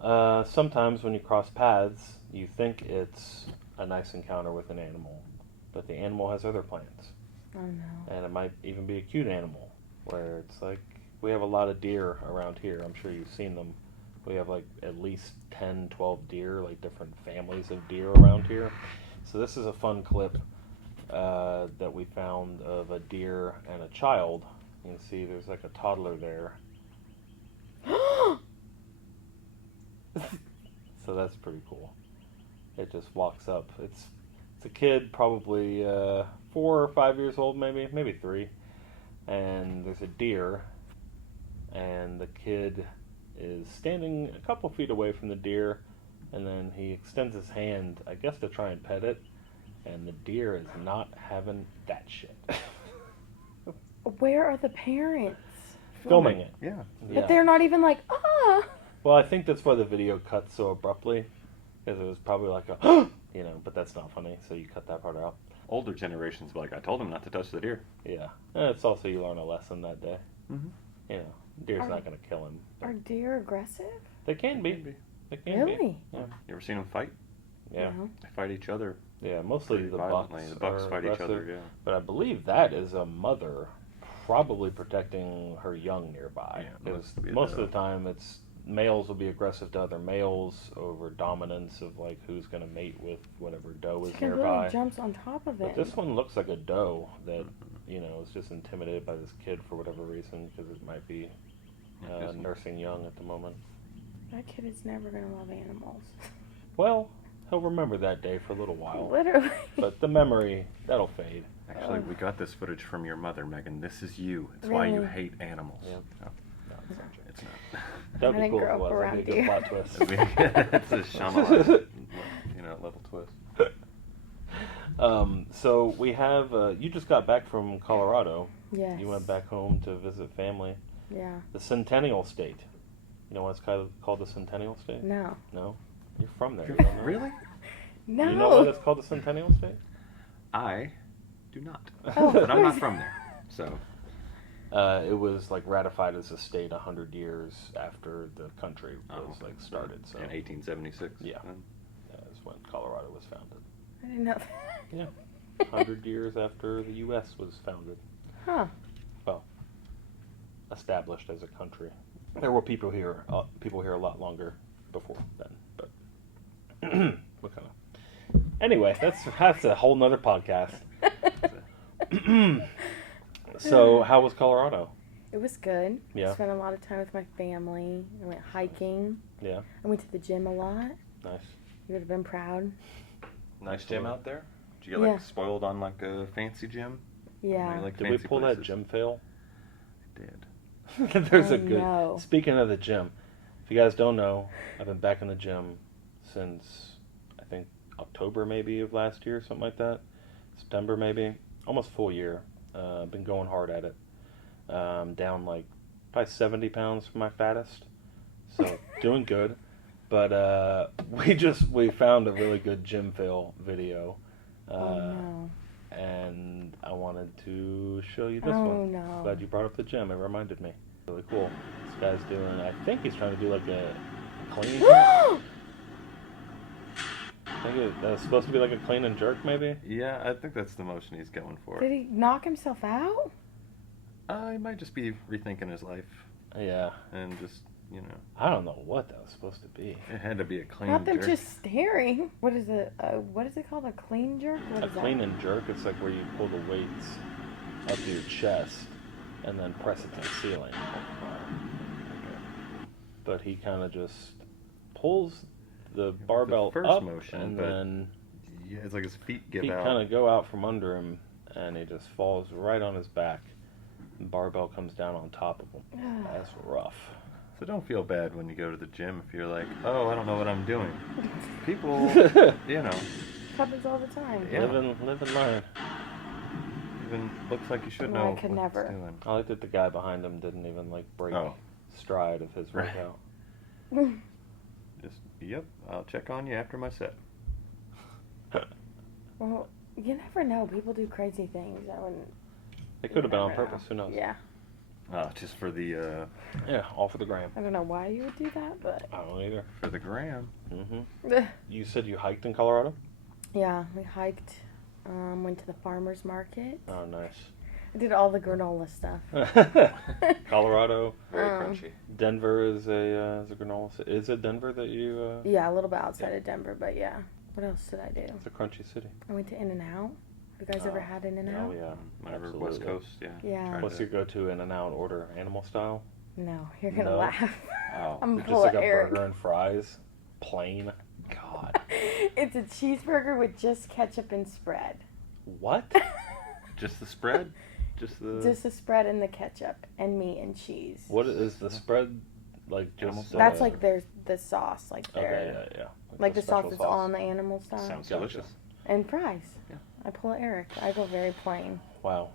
sometimes when you cross paths, you think it's a nice encounter with an animal, but the animal has other plans. Oh no. And it might even be a cute animal, where it's like, we have a lot of deer around here. I'm sure you've seen them. We have like at least 10, 12 deer, like different families of deer around here. So this is a fun clip that we found of a deer and a child. You can see there's like a toddler there. So that's pretty cool. It just walks up. It's a kid, probably 4 or 5 years old, maybe 3. And there's a deer, and the kid is standing a couple feet away from the deer, and then he extends his hand, I guess, to try and pet it, and the deer is not having that shit. Where are the parents? Filming it. Yeah. But they're not even like, ah. Well, I think that's why the video cut so abruptly, because it was probably like a, but that's not funny, so you cut that part out. Older generations be like, I told him not to touch the deer. Yeah. And it's also, you learn a lesson that day. Mm-hmm. Deer's not going to kill him. Are deer aggressive? They can be. They can be. Really? Yeah. You ever seen them fight? Yeah. No. They fight each other. Yeah, mostly pretty the violently. bucks. The bucks are fight each other, aggressive, yeah. But I believe that is a mother probably protecting her young nearby. Yeah, Because must be most of the- the time it's males will be aggressive to other males over dominance of like who's going to mate with whatever doe is She can nearby. really jumps on top of it. But this one looks like a doe that, is just intimidated by this kid for whatever reason, because it might be nursing young at the moment. That kid is never going to love animals. Well, he'll remember that day for a little while. Literally. But the memory, that'll fade. Actually, we got this footage from your mother, Megan. This is you. It's why you Really? hate animals. Yeah. No, No, it's not true. it's not. That'd I be didn't cool if grow it up was. That'd around be a good you. plot twist. It's a Shyamalan, level twist. So we have, you just got back from Colorado. Yes. You went back home to visit family. Yeah. The Centennial State. You know why it's called the Centennial State? No. No? You're from there. You don't know? Really? No. You know why it's called the Centennial State? I do not. Oh, But I'm not of from there. So, It was like ratified as a state 100 years after the country was like started. So in 1876. Yeah. That is when Colorado was founded. I didn't know. Yeah. 100 years after the U.S. was founded. Huh. Well, established as a country. There were people here a lot longer before then, but what kind of? Anyway, that's a whole nother podcast. So, how was Colorado? It was good. Yeah. I spent a lot of time with my family. I went hiking. Yeah, I went to the gym a lot. nice. You would have been proud. nice gym out there. Did you get Yeah. spoiled on like a fancy gym? Yeah. You like Did we fancy pull that places? gym fail? I did. There's Oh, a good. no. Speaking of the gym, if you guys don't know, I've been back in the gym since I think October maybe of last year, something like that. September maybe, almost full year. Been going hard at it. Down like probably 70 pounds from my fattest. So doing good. But we found a really good gym fail video. No. And I wanted to show you this Oh, one. no. Glad you brought up the gym. It reminded me. Really cool. This guy's doing, I think he's trying to do like a clean jerk. I think that's supposed to be like a clean and jerk, maybe? Yeah, I think that's the motion he's going for. Did he knock himself out? He might just be rethinking his life. Yeah. And just, you know. I don't know what that was supposed to be. It had to be a clean Not them jerk. just staring. What is it? What is it called? A clean jerk? What A is clean that? and jerk, it's like where you pull the weights up to your chest and then press it to the ceiling. But he kind of just pulls the barbell first up motion, and but then yeah, it's like his feet give feet out. kind of go out from under him and he just falls right on his back. The barbell comes down on top of him. That's rough. So don't feel bad when you go to the gym if you're like, oh, I don't know what I'm doing. People, you know. Happens all the time. Yeah. Live and learn. Even looks like you should No, know I could what never. it's doing. I like that the guy behind him didn't even like break Oh. stride of his Right. workout. Just, yep, I'll check on you after my set. Well, you never know. People do crazy things. I wouldn't. It could have been on never purpose. know. Who knows? Yeah. Just for the All for the gram. I don't know why you would do that, but. I don't either. for the gram. Mm-hmm. You said you hiked in Colorado? Yeah, we hiked. Went to the farmer's market. Oh, nice. I did all the granola stuff. Colorado. Very crunchy. Denver is a granola city. Is it Denver that you? Yeah, a little bit outside of Denver, but yeah. What else did I do? It's a crunchy city. I went to In-N-Out. Have you guys ever had In-N-Out? Oh yeah. Whenever Absolutely. West Coast, yeah. Yeah. Tried What's to- your go-to In-N-Out order? Animal style? No, you're gonna No? laugh. Oh, I'm just full like of a Eric. burger and fries, plain. God. It's a cheeseburger with just ketchup and spread. What? Just the spread? Just the... Just the spread and the ketchup and meat and cheese. What is the spread? Like Animal just. style? That's like their the sauce, like Okay, their yeah. like the sauce special that's on the animal style. Sounds Gotcha. delicious. And fries. Yeah. I pull a Eric. I go very plain. Wow.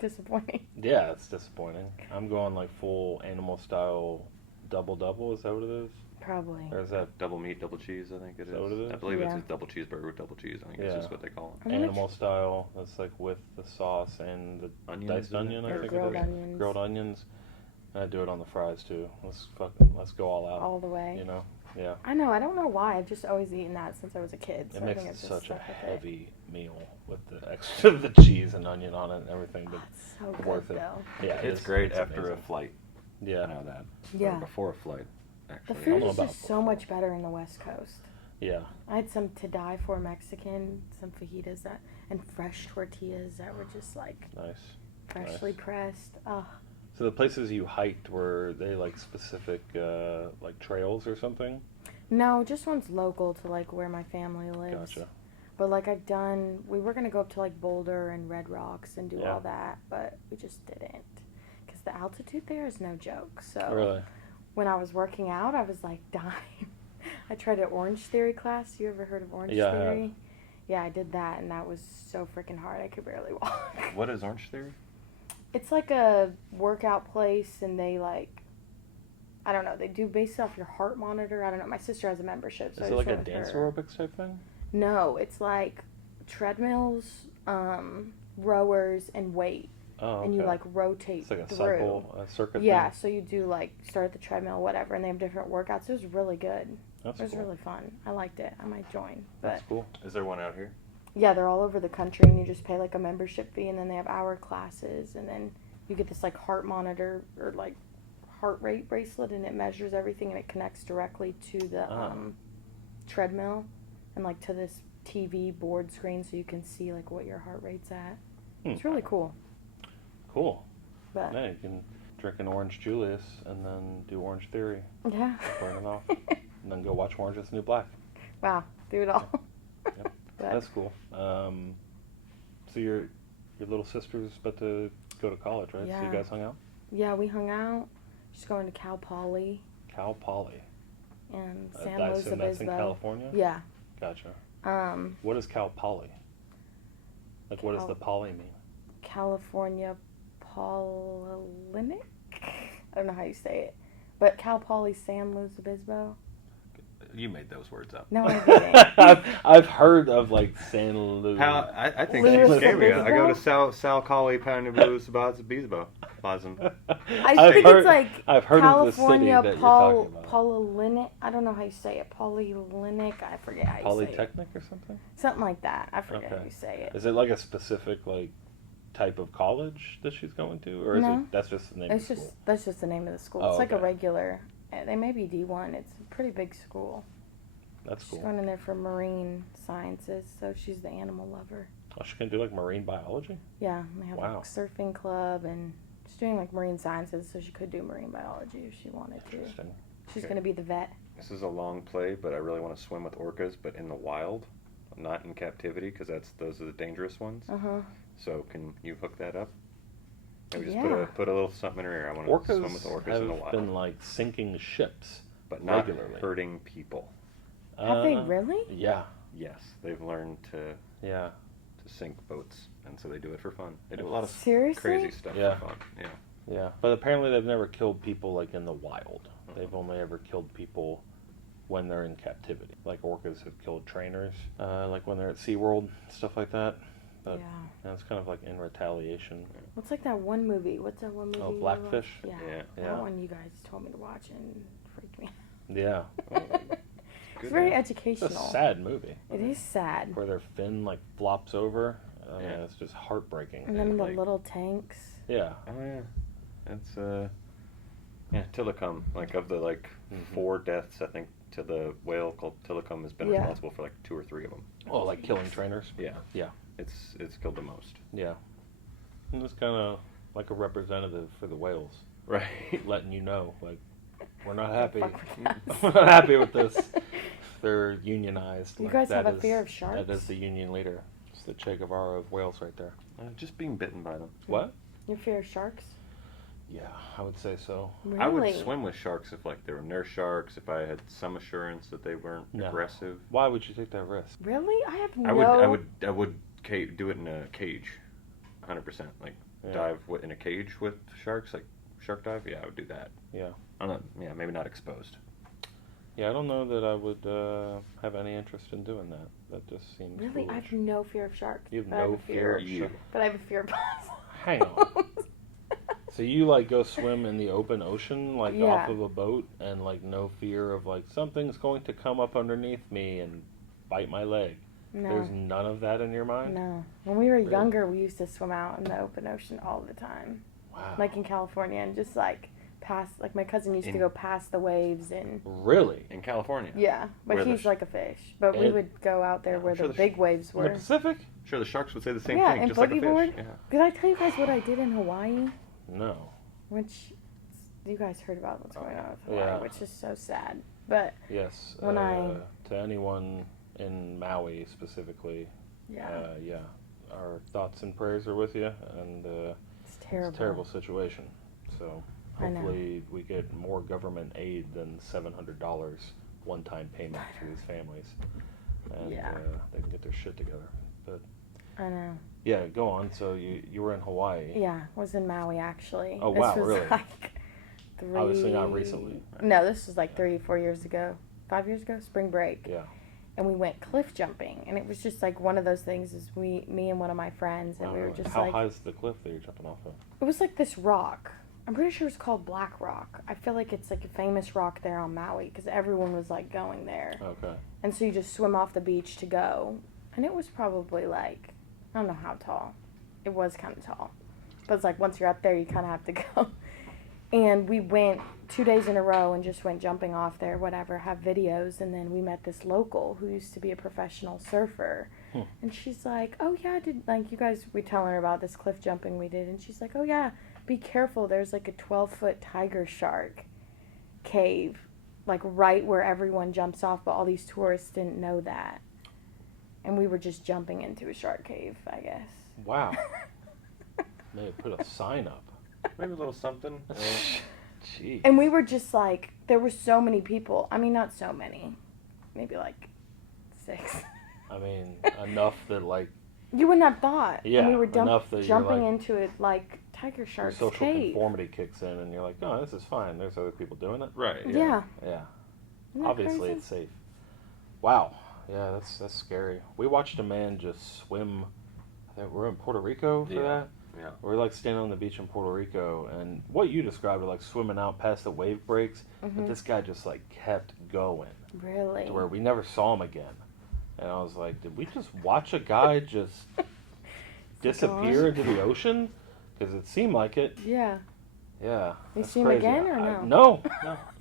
Disappointing. Yeah, it's disappointing. I'm going like full animal style double. Is that what it is? Probably. Or is that Double meat, double cheese, I think it is. Is that what it is? I believe Yeah. it's a double cheeseburger with double cheese. I think Yeah. that's just what they call it. I'm gonna animal style? That's like with the sauce and the Onions, diced isn't it? onion. I Or think grilled it is. onions. Grilled onions. And I do it on the fries too. Let's go all out. All the way. You know? Yeah. I know. I don't know why. I've just always eaten that since I was a kid. So It I makes think it it's just such a stuck with it. heavy meal with the extra the cheese and onion on it and everything, but It's so good worth it. though. Yeah, It's is. great It's after amazing. a flight. Yeah. I know that. Yeah. Or before a flight, The actually. I food don't know is about just so much better in the West Coast. Yeah. I had some to die for Mexican, some fajitas and fresh tortillas that were just like Nice. freshly Nice. pressed. Oh, So the places you hiked, were they like specific like trails or something? no, just one's local to like where my family lives. Gotcha. But like we were gonna go up to like Boulder and Red Rocks and do Yeah. all that, but we just didn't, because the altitude there is no joke. So Really? when I was working out, I was like dying. I tried an Orange Theory class. You ever heard of Orange Yeah, I have. Theory? Yeah, I did that, and that was so freaking hard. I could barely walk. What is Orange Theory? It's like a workout place, and they like, I don't know, they do based off your heart monitor. I don't know. My sister has a membership, so I Is it just like a went with dance her. aerobics type thing? No, it's like treadmills, rowers, and weight, Oh, okay. and you like rotate It's like a through. cycle, a circuit Yeah, thing? so you do like start at the treadmill, whatever, and they have different workouts. It was really good. That's It was cool. really fun. I liked it. I might join, but That's cool. Is there one out here? yeah, they're all over the country, and you just pay like a membership fee, and then they have hour classes, and then you get this like heart monitor or like heart rate bracelet, and it measures everything, and it connects directly to the treadmill and like to this TV board screen, so you can see like what your heart rate's at. It's really cool. Cool. But Yeah, you can drink an Orange Julius and then do Orange Theory. yeah. Burn it off. And then go watch Orange is the New Black. Wow, do it all. Yep. But- That's cool. So your little sister's about to go to college, right? So Yeah. you guys hung out? Yeah, we hung out. She's going to Cal Poly Cal Poly. and San I Luis assume that's in Obispo. California? Yeah. Gotcha. Um, What is Cal Poly? Like, what does Cal- the poly mean? California Pollinic. I don't know how you say it, but Cal Poly San Luis Obispo. You made those words up. No, I didn't. I've heard of like San Luis. I think Louis she's Cameo. I go to Obispo? Sal Collie Pound Blues Bisbo. Possum. I think it's like I've heard California of the city that you're talking about. Pollinic. I don't know how you say it. Pollinic. I forget how you say it. Polytechnic or something? Something like that. I forget Okay. how you say it. Is it like a specific like type of college that she's going to, or is No. it that's just the name It's of the just school? that's just the name of the school. Oh, It's like a okay. regular. They may be D1. It's a pretty big school. That's She's cool. going in there for marine sciences, so she's the animal lover. Oh, she can do like marine biology? Yeah, and they have Wow. like a surfing club, and she's doing like marine sciences, so she could do marine biology if she wanted to. Interesting. She's Okay. going to be the vet. This is a long play, but I really want to swim with orcas, but in the wild, not in captivity, because those are the dangerous ones. Uh-huh. So can you hook that up? Maybe just Yeah. put a little something in her ear. I want to swim with orcas in the have wild, been like sinking ships, but not regularly. hurting people. Have they really? Yeah, Yes, they've learned to yeah. sink boats, and so they do it for fun. They do a lot of Seriously? crazy stuff Yeah. for fun. Yeah. Yeah, but apparently they've never killed people like in the wild. They've only ever killed people when they're in captivity. Like orcas have killed trainers, like when they're at SeaWorld, stuff like that. But Yeah. it's kind of like in retaliation. What's like that one movie? What's that one movie? Oh, you Blackfish? watched? Yeah. Yeah. That Yeah. one you guys told me to watch and freaked me out. Yeah, It's very it's educational. a sad movie It is sad. where their fin like flops over. I mean, Yeah. it's just heartbreaking. And then the like- little tanks. Yeah, Oh yeah, it's yeah, Tilikum. Like of the like Mhm. 4 deaths, I think to the whale called Tilikum has been Yeah. responsible for like 2 or 3 of them. oh, like killing trainers. Yeah, Yeah, it's killed the most. yeah. And it's kind of like a representative for the whales, Right. letting you know, like, we're not happy. Fuck with us. We're not happy with this. They're unionized. You like, guys that have a is- fear of sharks? That is the union leader. It's the Che Guevara of whales right there. Just being bitten by them. What? Your fear of sharks? Yeah, I would say so. Really? I would swim with sharks if like they were nurse sharks. If I had some assurance that they weren't No. aggressive. Why would you take that risk? Really? I have no. I would do it in a cage, 100%. Like Yeah. dive in a cage with sharks, like shark dive. Yeah, I would do that. Yeah. I'm not. Yeah, maybe not exposed. Yeah, I don't know that I would have any interest in doing that. That just seems Really? I foolish. have no fear of sharks. You have but I have no a fear of You. sharks. But I have a fear of possums. Hang on. So you like go swim in the open ocean, like Yeah. off of a boat, and like no fear of like something's going to come up underneath me and bite my leg. No. There's none of that in your mind? No. When we were Really? younger, we used to swim out in the open ocean all the time. Wow. Like in California, and just like past, like my cousin used to In- go past the waves and. Really? In California. Yeah, but Where the he's sh- like a fish. But we And- would go out there Yeah, where I'm sure the the big waves In the were. Pacific? Sure, the sharks would say the same Yeah, thing, and just like a boogie fish. board. Yeah. Did I tell you guys what I did in Hawaii? No. Which you guys heard about what's going on with Hawaii, Yeah. which is so sad. But Yes. When I- to anyone in Maui specifically, yeah, yeah, our thoughts and prayers are with you, and it's terrible. it's a terrible situation. So I know. hopefully we get more government aid than $700 one-time payment to these families, and Yeah. they can get their shit together. But I know. yeah, go on. So you were in Hawaii. Yeah, was in Maui actually. Oh, this wow, was really? Like Obviously not recently. No, this was like 3-4 years ago. 5 years ago, spring break. Yeah. And we went cliff jumping, and it was just like one of those things. Is me and one of my friends, and we were just How like, high is the cliff that you're jumping off of? it was like this rock. I'm pretty sure it's called Black Rock. I feel like it's like a famous rock there on Maui because everyone was like going there. Okay. And so you just swim off the beach to go. And it was probably like, I don't know how tall. It was kind of tall. But it's like once you're up there, you kind of have to go. And we went 2 days in a row and just went jumping off there, whatever, have videos. And then we met this local who used to be a professional surfer. And she's like, oh yeah, you guys, we telling her about this cliff jumping we did. And she's like, oh yeah, be careful. There's like a 12-foot tiger shark cave, like right where everyone jumps off, but all these tourists didn't know that. And we were just jumping into a shark cave, I guess. Wow. May have put a sign up. Maybe a little something. Gee. And we were just like, there were so many people. I mean, not so many. Maybe like 6. I mean, enough that like You wouldn't have thought. Yeah, and we were enough that you're jumping like- into it like tiger Your shark's social cave. conformity kicks in, and you're like, "Oh, this is fine. There's other people doing it." Right. Yeah. Yeah. Isn't that Obviously, crazy? it's safe. Wow. Yeah, that's scary. We watched a man just swim. I think we're in Puerto Rico for that. Yeah. We're like standing on the beach in Puerto Rico, and what you described are like swimming out past the wave breaks, but this guy just like kept going Really? to where we never saw him again. And I was like, did we just watch a guy just disappear into the ocean? Because it seemed like it. Yeah. Yeah. You that's see him crazy. again or no?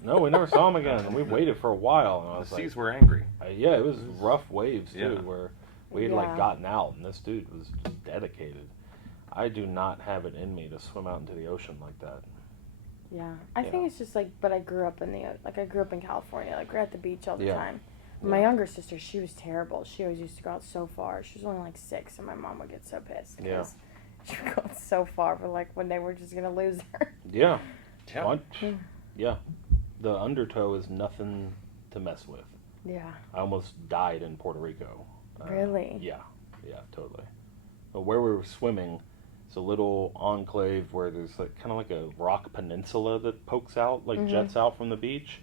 No, we never saw him again. And we waited for a while, and I The was like, seas were angry. yeah, it was rough waves too, Yeah. where we had Yeah. like gotten out, and this dude was just dedicated. I do not have it in me to swim out into the ocean like that. Yeah. I Yeah. think it's just like, but I grew up in I grew up in California. Like, we're at the beach all the Yeah. time. My Yeah. younger sister, she was terrible. She always used to go out so far. She was only like 6, and my mom would get so pissed because she would go so far for like when they were just going to lose her. Yeah. Yeah. What? Yeah. The undertow is nothing to mess with. Yeah. I almost died in Puerto Rico. Really? Yeah, totally. But where we were swimming, it's a little enclave where there's like kind of like a rock peninsula that pokes out, like jets out from the beach,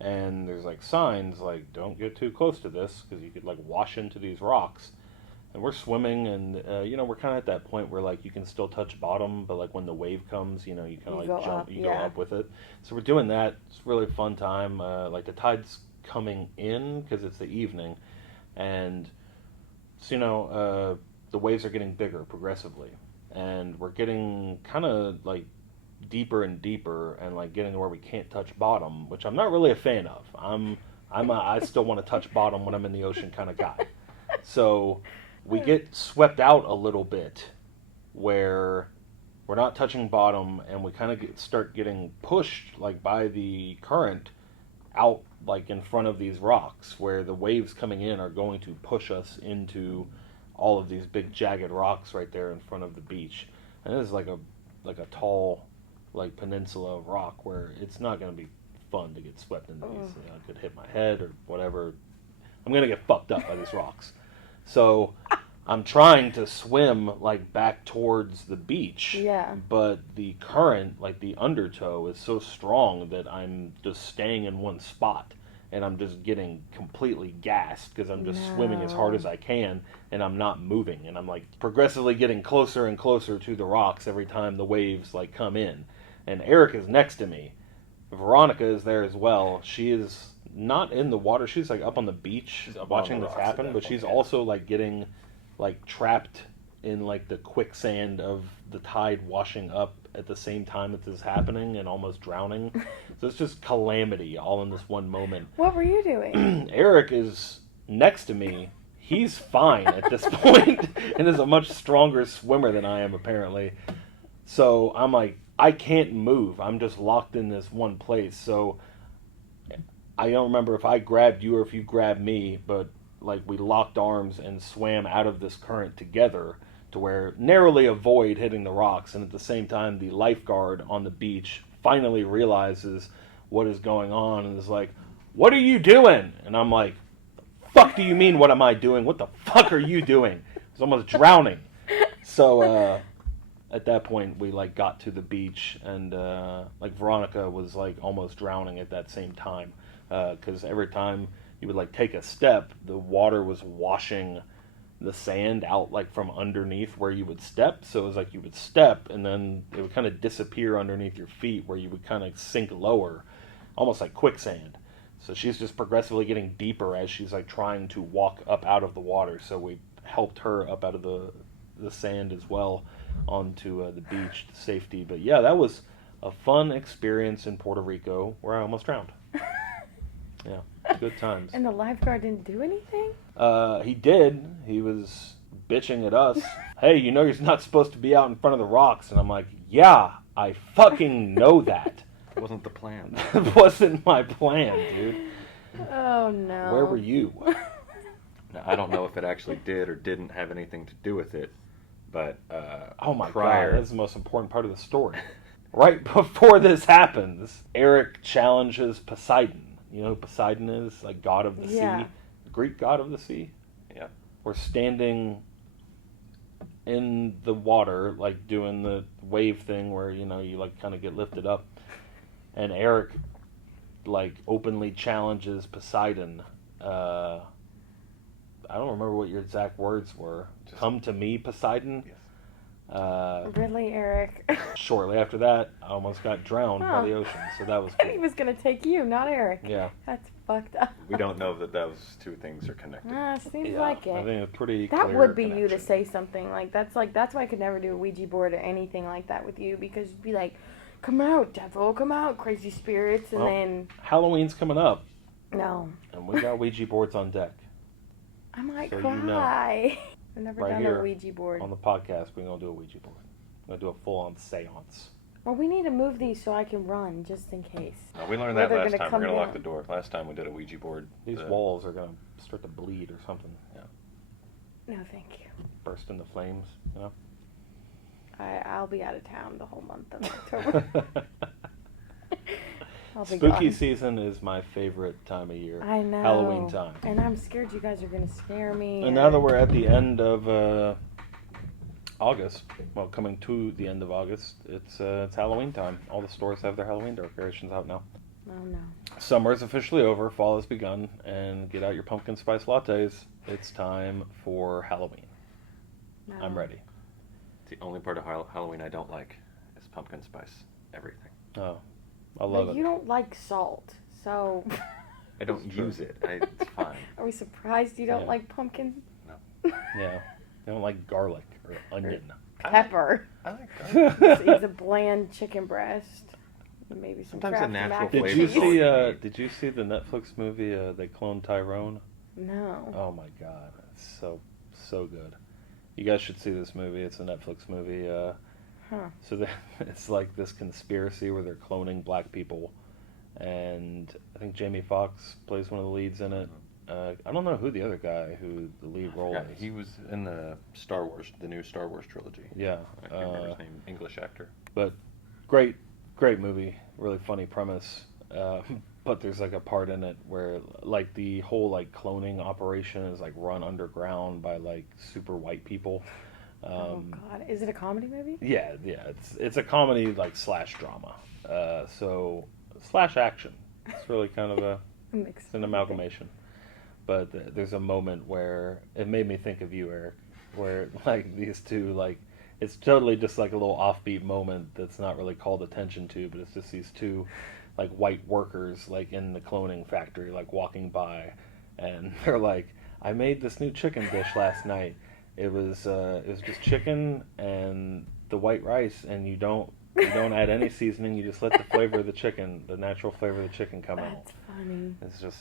and there's like signs like don't get too close to this because you could like wash into these rocks. And we're swimming, and we're kind of at that point where like you can still touch bottom, but like when the wave comes, you kind of You like go jump, up, you go yeah. up with it. So we're doing that. It's a really fun time. Like the tide's coming in because it's the evening, and so the waves are getting bigger progressively, and we're getting kind of like deeper and deeper, and like getting to where we can't touch bottom, which I'm not really a fan of. I still want to touch bottom when I'm in the ocean kind of guy. So we get swept out a little bit where we're not touching bottom, and we kind of start getting pushed like by the current out like in front of these rocks where the waves coming in are going to push us into all of these big jagged rocks right there in front of the beach. And this is like a tall like peninsula of rock where it's not going to be fun to get swept into these. I could hit my head or whatever. I'm going to get fucked up by these rocks. So I'm trying to swim like back towards the beach. Yeah. But the current, like the undertow, is so strong that I'm just staying in one spot, and I'm just getting completely gassed because I'm just swimming as hard as I can, and I'm not moving, and I'm like progressively getting closer and closer to the rocks every time the waves like come in. And Eric is next to me. Veronica is there as well. She is not in the water. She's like up on the beach watching this happen, but she's also like getting like trapped in like the quicksand of the tide washing up at the same time that this is happening and almost drowning. So it's just calamity all in this one moment. What were you doing? Eric is next to me. He's fine at this point and is a much stronger swimmer than I am apparently. So I'm like, I can't move. I'm just locked in this one place. So I don't remember if I grabbed you or if you grabbed me, but like we locked arms and swam out of this current together to where narrowly avoid hitting the rocks. And at the same time, the lifeguard on the beach finally realizes what is going on and is like, "What are you doing?" And I'm like, "Fuck do you mean what am I doing? What the fuck are you doing?" I was almost drowning. So at that point we like got to the beach, and like Veronica was like almost drowning at that same time because every time you would like take a step, the water was washing the sand out like from underneath where you would step. So it was like you would step and then it would kind of disappear underneath your feet where you would kind of sink lower, almost like quicksand. So she's just progressively getting deeper as she's like trying to walk up out of the water. So we helped her up out of the sand as well onto the beach to safety. But yeah, that was a fun experience in Puerto Rico where I almost drowned. Yeah, good times. And the lifeguard didn't do anything? He did. He was bitching at us. "Hey, you know you're not supposed to be out in front of the rocks." And I'm like, "Yeah, I fucking know that." It wasn't the plan. It wasn't my plan, dude. Oh, no. Where were you? Now, I don't know if it actually did or didn't have anything to do with it, but Oh my prior, god, that's the most important part of the story. Right before this happens, Eric challenges Poseidon. You know who Poseidon is? Like god of the sea. Greek god of the sea. Yeah. We're standing in the water, like doing the wave thing where, you know, you like kind of get lifted up. And Eric like openly challenges Poseidon. I don't remember what your exact words were. Come to me, Poseidon. Yes. Really, Eric? Shortly after that, I almost got drowned by the ocean, so that was He cool. was gonna take you, not Eric. Yeah. That's fucked up. We don't know that those two things are connected. Seems Yeah, like I it. think it's pretty That clear would be you to connection. say something that's why I could never do a Ouija board or anything like that with you, because you'd be like, "Come out, devil! Come out, crazy spirits!" And Well, then Halloween's coming up, no, and we got Ouija boards on deck. I might So you cry. know. I've never Right done here a Ouija board. On the podcast, we're going to do a Ouija board. We're going to do a full-on seance. Well, we need to move these so I can run just in case. No, we learned Where that they're last gonna time. come We're going to lock down. the door. Last time we did a Ouija board. These walls are going to start to bleed or something. Yeah. No, thank you. Burst into flames, you know? I'll be out of town the whole month of October. I'll be Spooky gone. season is my favorite time of year. I know. Halloween time. And I'm scared you guys are going to scare me. And now that we're at the end of August, well, coming to the end of August, it's Halloween time. All the stores have their Halloween decorations out now. Oh, no. Summer is officially over. Fall has begun. And get out your pumpkin spice lattes. It's time for Halloween. No. I'm ready. The only part of Halloween I don't like is pumpkin spice. Everything. Oh, I love But it. you don't like salt, so... I don't It's true. use it. It's fine. Are we surprised you don't Yeah. like pumpkin Yeah. You don't like garlic or onion. pepper? I like garlic. It's a bland chicken breast. Maybe some Sometimes a Kraft natural mac and Did you flavors cheese. all see? you need. Did you see the Netflix movie? They cloned Tyrone. No. Oh my god, it's so good. You guys should see this movie. It's a Netflix movie. So it's like this conspiracy where they're cloning black people, and I think Jamie Foxx plays one of the leads in it. I don't know who the other guy who the lead role Yeah, is. he was in the Star Wars, the new Star Wars trilogy. Yeah, I can't remember his name. English actor. but great movie. Really funny premise. But there's like a part in it where like the whole like cloning operation is like run underground by like super white people. Oh God! Is it a comedy movie? Yeah. It's a comedy like slash drama. So slash action. It's really kind of it's an amalgamation. But there's a moment where it made me think of you, Eric, where like these two like it's totally just like a little offbeat moment that's not really called attention to, but it's just these two like white workers like in the cloning factory like walking by, and they're like, I made this new chicken dish last night. It was just chicken and the white rice, and you don't add any seasoning. You just let the flavor of the chicken, the natural flavor of the chicken come out. That's funny. It's just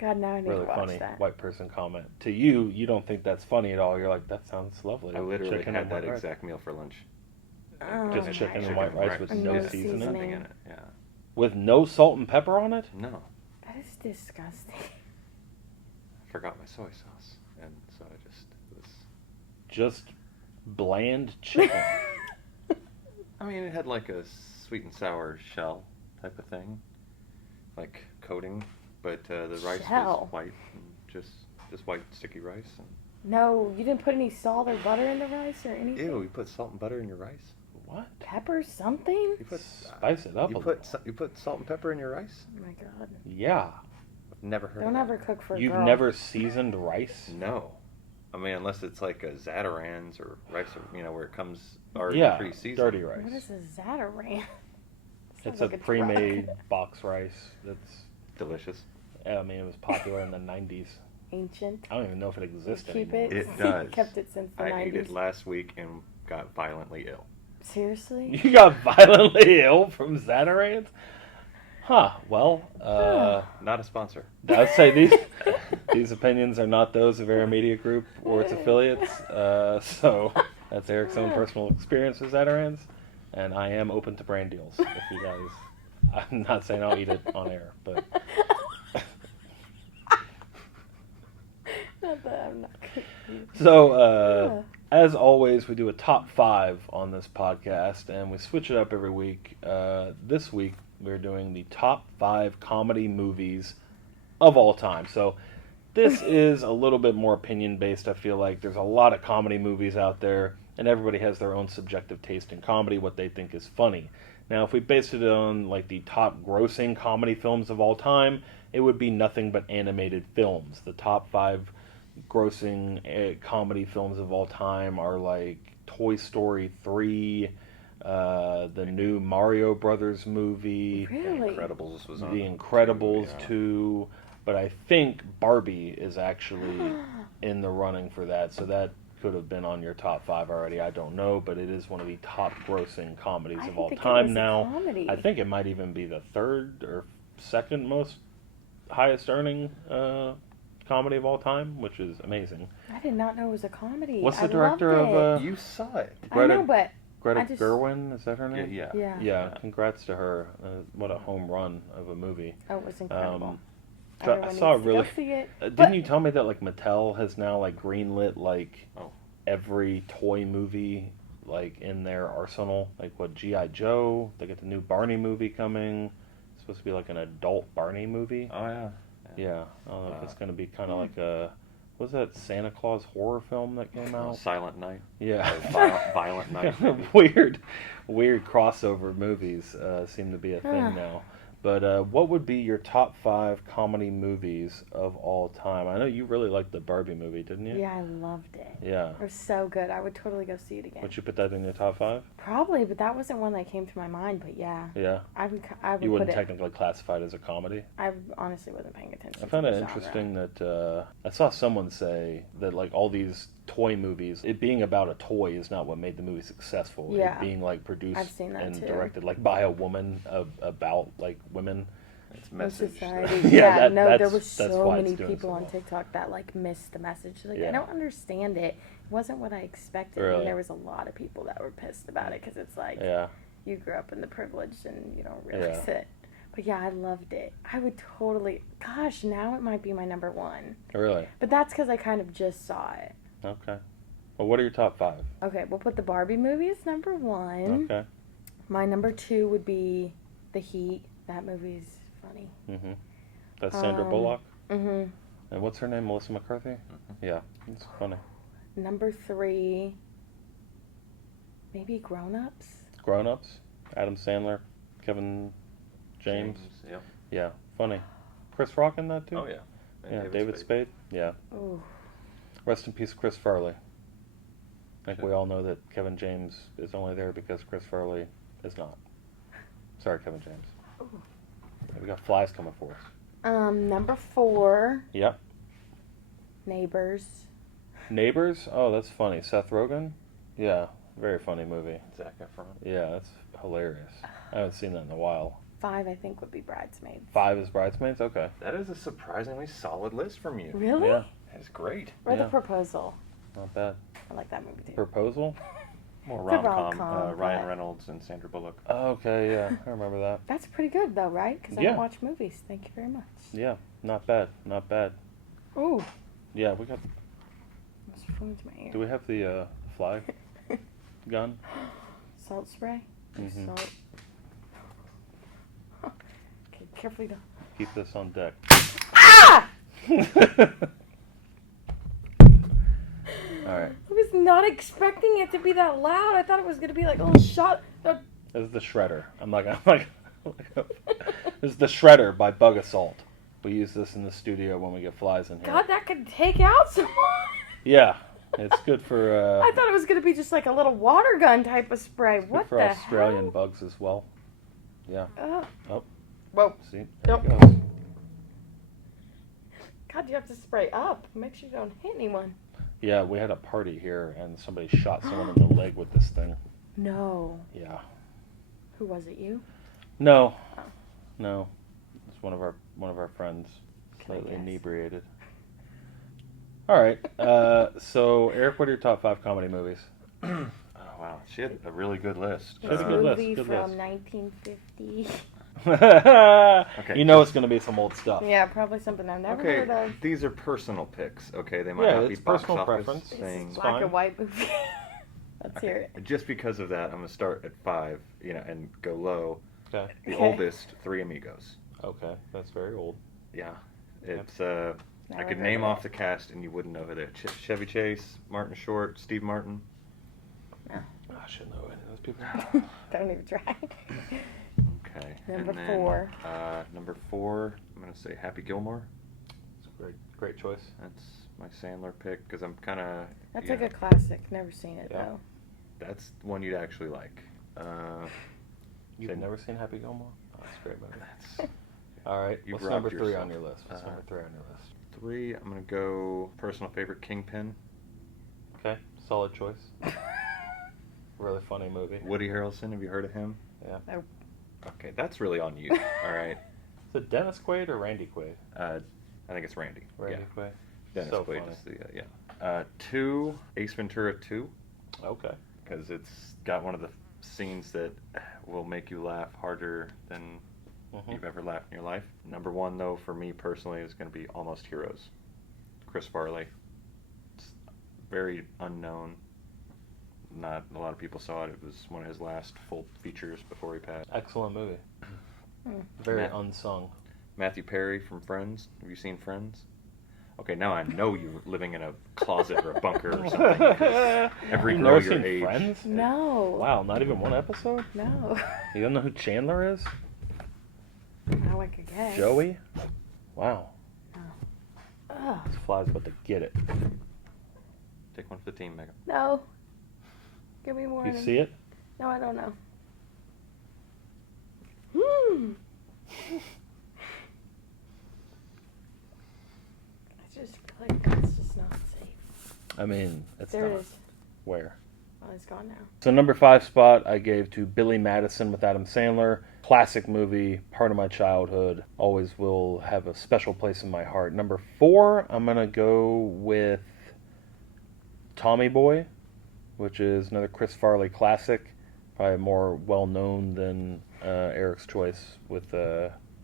God, now I need really to watch funny that. white person comment. To you, you don't think that's funny at all. You're like, that sounds lovely. I literally Chicken had and that white rice. exact meal for lunch. Oh, Just my chicken and God. white rice with no no seasoning. seasoning? Nothing in it. Yeah. With no salt and pepper on it? No. That is disgusting. I forgot my soy sauce, and so I just it was. Just bland chicken. I mean, it had like a sweet and sour shell type of thing, like coating, but the rice Shell? was white, and just white sticky rice. And No, you didn't put any salt or butter in the rice or anything? ew, you put salt and butter in your rice? What? Pepper something? You put Spice it up You a put little. you put salt and pepper in your rice? Oh my God. Yeah. I've never heard. Don't of ever that. cook for a You've girl. never seasoned rice? No. I mean, unless it's like a Zatarans or rice, or, where it comes already Yeah, pre-seasoned. dirty rice. What is a Zataran? It's Sounds like a drug. pre-made box rice that's, Delicious. I mean, it was popular in the 90s. Ancient. I don't even know if it exists Keep anymore. it. It does. Kept it since the I 90s. ate it last week and got violently ill. Seriously? You got violently ill from Zatarans? Huh, well, Not a sponsor. I'd say these opinions are not those of Air Media Group or its affiliates. So that's Eric's own personal experience with Zatarans, and I am open to brand deals. If you guys, I'm not saying I'll eat it on air, but Not that I'm not confused. so as always, we do a top 5 on this podcast, and we switch it up every week. This week we're doing the top 5 comedy movies of all time. So this is a little bit more opinion based. I feel like there's a lot of comedy movies out there. and everybody has their own subjective taste in comedy, what they think is funny. Now, if we based it on like the top grossing comedy films of all time, it would be nothing but animated films. The top 5 grossing comedy films of all time are like Toy Story 3, the new Mario Brothers movie, Really? Incredibles was on. The Incredibles yeah. 2, but I think Barbie is actually in the running for that, so that could have been on your top 5 already. I don't know, but it is one of the top grossing comedies of all time now. I think it might even be the 3rd or 2nd most highest earning comedy of all time, which is amazing. I did not know it was a comedy. What's the I director loved of? You saw it. I know, but Greta I just- Gerwin, is that her name? Yeah. Yeah, congrats to her. What a home run of a movie. Oh, it was incredible. I Everyone saw needs to really. go see it. Didn't you tell me that like Mattel has now like greenlit like Oh. every toy movie like in their arsenal? Like what, G.I. Joe? They got the new Barney movie coming. It's supposed to be like an adult Barney movie. Oh yeah. Yeah, I don't know if it's going to be kind of like a. Was that Santa Claus horror film that came out? Silent Night. Yeah. Violent Night. weird crossover movies seem to be a thing now. But what would be your top 5 comedy movies of all time? I know you really liked the Barbie movie, didn't you? Yeah, I loved it. Yeah. It was so good. I would totally go see it again. Would you put that in your top 5? Probably, but that wasn't one that came to my mind. But yeah, Yeah. I would You wouldn't put it. technically classify it as a comedy? I honestly wasn't paying attention. I found to it the genre. interesting that I saw someone say that like all these toy movies, it being about a toy is not what made the movie successful. Yeah. It being like produced I've seen that and too. directed like by a woman about like women. It's In message. society. Yeah, there that's was so why it's many doing people so on well. TikTok that like missed the message. Like, Yeah. I don't understand it. It wasn't what I expected. Really? And there was a lot of people that were pissed about it because it's like Yeah. you grew up in the privilege and you don't realize it. But yeah, I loved it. I would totally. Gosh, now it might be my number 1. Really? But that's because I kind of just saw it. Okay. Well, what are your top 5? Okay, we'll put the Barbie movie as number 1. Okay. My number 2 would be The Heat. That movie's funny. Mm-hmm. That's Sandra Bullock? Mm-hmm. And what's her name? Melissa McCarthy? Mm-hmm. Yeah, it's funny. Number 3, maybe Grown Ups. Grown Ups? Adam Sandler? Kevin James? Yep. Yeah, funny. Chris Rock in that too? Oh yeah. And Yeah, David Spade? Yeah. Ooh. Rest in peace, Chris Farley. I think we all know that Kevin James is only there because Chris Farley is not. Sorry, Kevin James. Ooh. We got flies coming for us. Number 4, Yep. Neighbors. Neighbors? Oh, that's funny. Seth Rogen? Yeah, very funny movie. Zac Efron. Yeah, that's hilarious. I haven't seen that in a while. 5, I think, would be Bridesmaids. 5 is Bridesmaids? Okay. That is a surprisingly solid list from you. Really? Yeah, That's great. Or Yeah. The Proposal. not bad. I like that movie too. Proposal? More It's a rom-com. rom-com, Ryan but- Reynolds and Sandra Bullock. Oh, okay, yeah, I remember that. That's pretty good though, right? Because I Yeah. don't watch movies. Thank you very much. Yeah, not bad, not bad. Ooh. Yeah, we got. Almost flew into my ear. Do we have the fly gun? Salt spray? Or Mhm. Salt. Okay, carefully don't. Keep this on deck. Ah! All right. I was not expecting it to be that loud. I thought it was gonna be like a little shot. This is the shredder. This is the shredder by Bug Assault. We use this in the studio when we get flies in here. God, that could take out someone. Yeah, it's good for. I thought it was gonna be just like a little water gun type of spray. Good What for the Australian hell? bugs as well. Yeah. Oh. Whoa. See. Nope. There it goes. God, you have to spray up. Make sure you don't hit anyone. Yeah, we had a party here and somebody shot someone in the leg with this thing. No. Yeah. Who was it? You? No. Oh. No. It's one of our friends. Can I Slightly guess? inebriated. All right. So Eric, what are your top 5 comedy movies? Oh wow, she had a really good list. She had a This good list, movie good from list. 1950. You know it's going to be some old stuff. Yeah, probably something I've never heard Okay, of. these are personal picks. Okay, they might Yeah, not be it's box personal office preference. This things. is black fine. and white movie. Let's hear it. Just because of that, I'm gonna start at 5, and go low. Okay. The Okay. oldest, Three Amigos. Okay, that's very old. Yeah, it's I Never could heard name of off it. the cast and you wouldn't know who they are. Chevy Chase, Martin Short, Steve Martin. I should know any of those people. Don't even try. Okay. Number and then, 4. Number 4, I'm going to say Happy Gilmore. It's a great choice. That's my Sandler pick because I'm kind of... That's like a classic. Never seen it, Yeah. though. That's one you'd actually like. You've never seen Happy Gilmore? Oh, that's a great movie. That's, All right. You've What's number robbed 3 yourself. on your list? What's number 3 on your list? 3, I'm going to go personal favorite, Kingpin. Okay. Solid choice. Really funny movie. Woody Harrelson, have you heard of him? Yeah. Nope. Okay, that's really on you. All right. Is it Dennis Quaid or Randy Quaid? I think it's Randy. Randy Quaid. Dennis So Quaid funny. is the, yeah. 2, Ace Ventura 2. Okay. Because it's got one of the scenes that will make you laugh harder than you've ever laughed in your life. Number 1, though, for me personally, is going to be Almost Heroes. Chris Farley. It's very unknown. Not a lot of people saw it. It was one of his last full features before he passed. Excellent movie. Very Matt- unsung. Matthew Perry from Friends. Have you seen Friends? Okay, now I know you're living in a closet or a bunker or something. because Every You've girl never your seen age. Friends? No. Wow, not even one episode? No. You don't know who Chandler is? Now I could guess. Joey? Wow. Ugh. This fly's about to get it. Take one for the team, Megan. No. Give me more. You see it? No, I don't know. I just feel like it's just not safe. I mean, it's There not. it is. Where? Oh, it's gone now. So number 5 spot I gave to Billy Madison with Adam Sandler. Classic movie, part of my childhood. Always will have a special place in my heart. Number 4, I'm going to go with Tommy Boy, which is another Chris Farley classic. Probably more well-known than Eric's choice with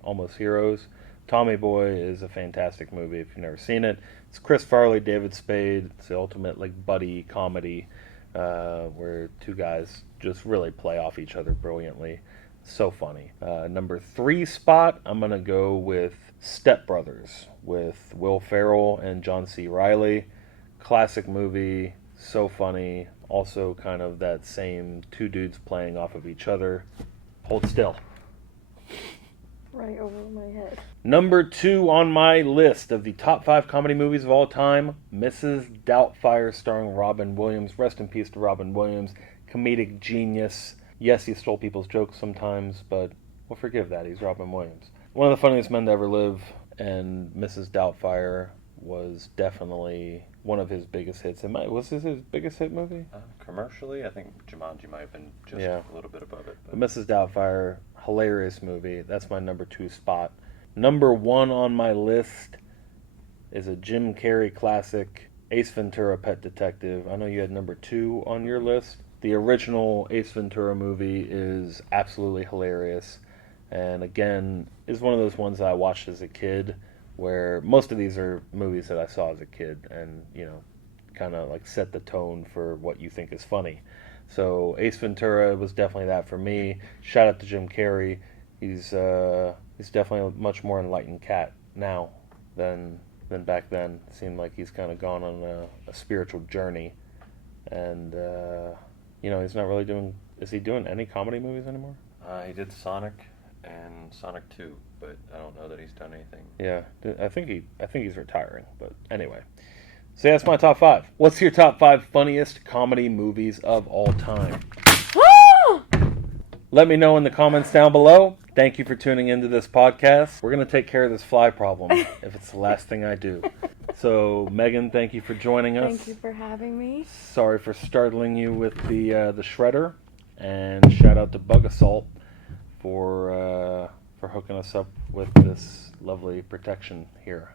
Almost Heroes. Tommy Boy is a fantastic movie if you've never seen it. It's Chris Farley, David Spade. It's the ultimate like buddy comedy where two guys just really play off each other brilliantly. So funny. Number 3 spot, I'm going to go with Step Brothers with Will Ferrell and John C. Reilly. Classic movie, so funny. Also kind of that same two dudes playing off of each other. Hold still. Right over my head. Number 2 on my list of the top 5 comedy movies of all time, Mrs. Doubtfire starring Robin Williams. Rest in peace to Robin Williams. Comedic genius. Yes, he stole people's jokes sometimes, but we'll forgive that. He's Robin Williams. One of the funniest men to ever live, and Mrs. Doubtfire was definitely one of his biggest hits. Was this his biggest hit movie? Commercially, I think Jumanji might have been just Yeah. a little bit above it. But Mrs. Doubtfire, hilarious movie. That's my number 2 spot. Number 1 on my list is a Jim Carrey classic, Ace Ventura: Pet Detective. I know you had number 2 on your list. The original Ace Ventura movie is absolutely hilarious. And again, is one of those ones that I watched as a kid, where most of these are movies that I saw as a kid and, you know, kind of like set the tone for what you think is funny. So Ace Ventura was definitely that for me. Shout out to Jim Carrey. He's definitely a much more enlightened cat now than back then. It seemed like he's kind of gone on a spiritual journey. And, you know, he's not really doing... Is he doing any comedy movies anymore? He did Sonic and Sonic 2, but I don't know that he's done anything. Yeah, I think he's retiring. But anyway, so that's my top 5. What's your top 5 funniest comedy movies of all time? Let me know in the comments down below. Thank you for tuning into this podcast. We're gonna take care of this fly problem if it's the last thing I do. So Megan, thank you for joining us. Thank you for having me. Sorry for startling you with the shredder, and shout out to Bug Assault for hooking us up with this lovely protection here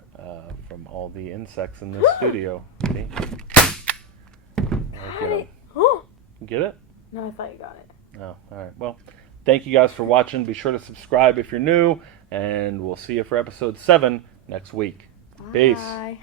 from all the insects in this studio. See? Get 'em. Get it? No, I thought you got it. Oh, all right. Well, thank you guys for watching. Be sure to subscribe if you're new, and we'll see you for episode 7 next week. Peace. Bye.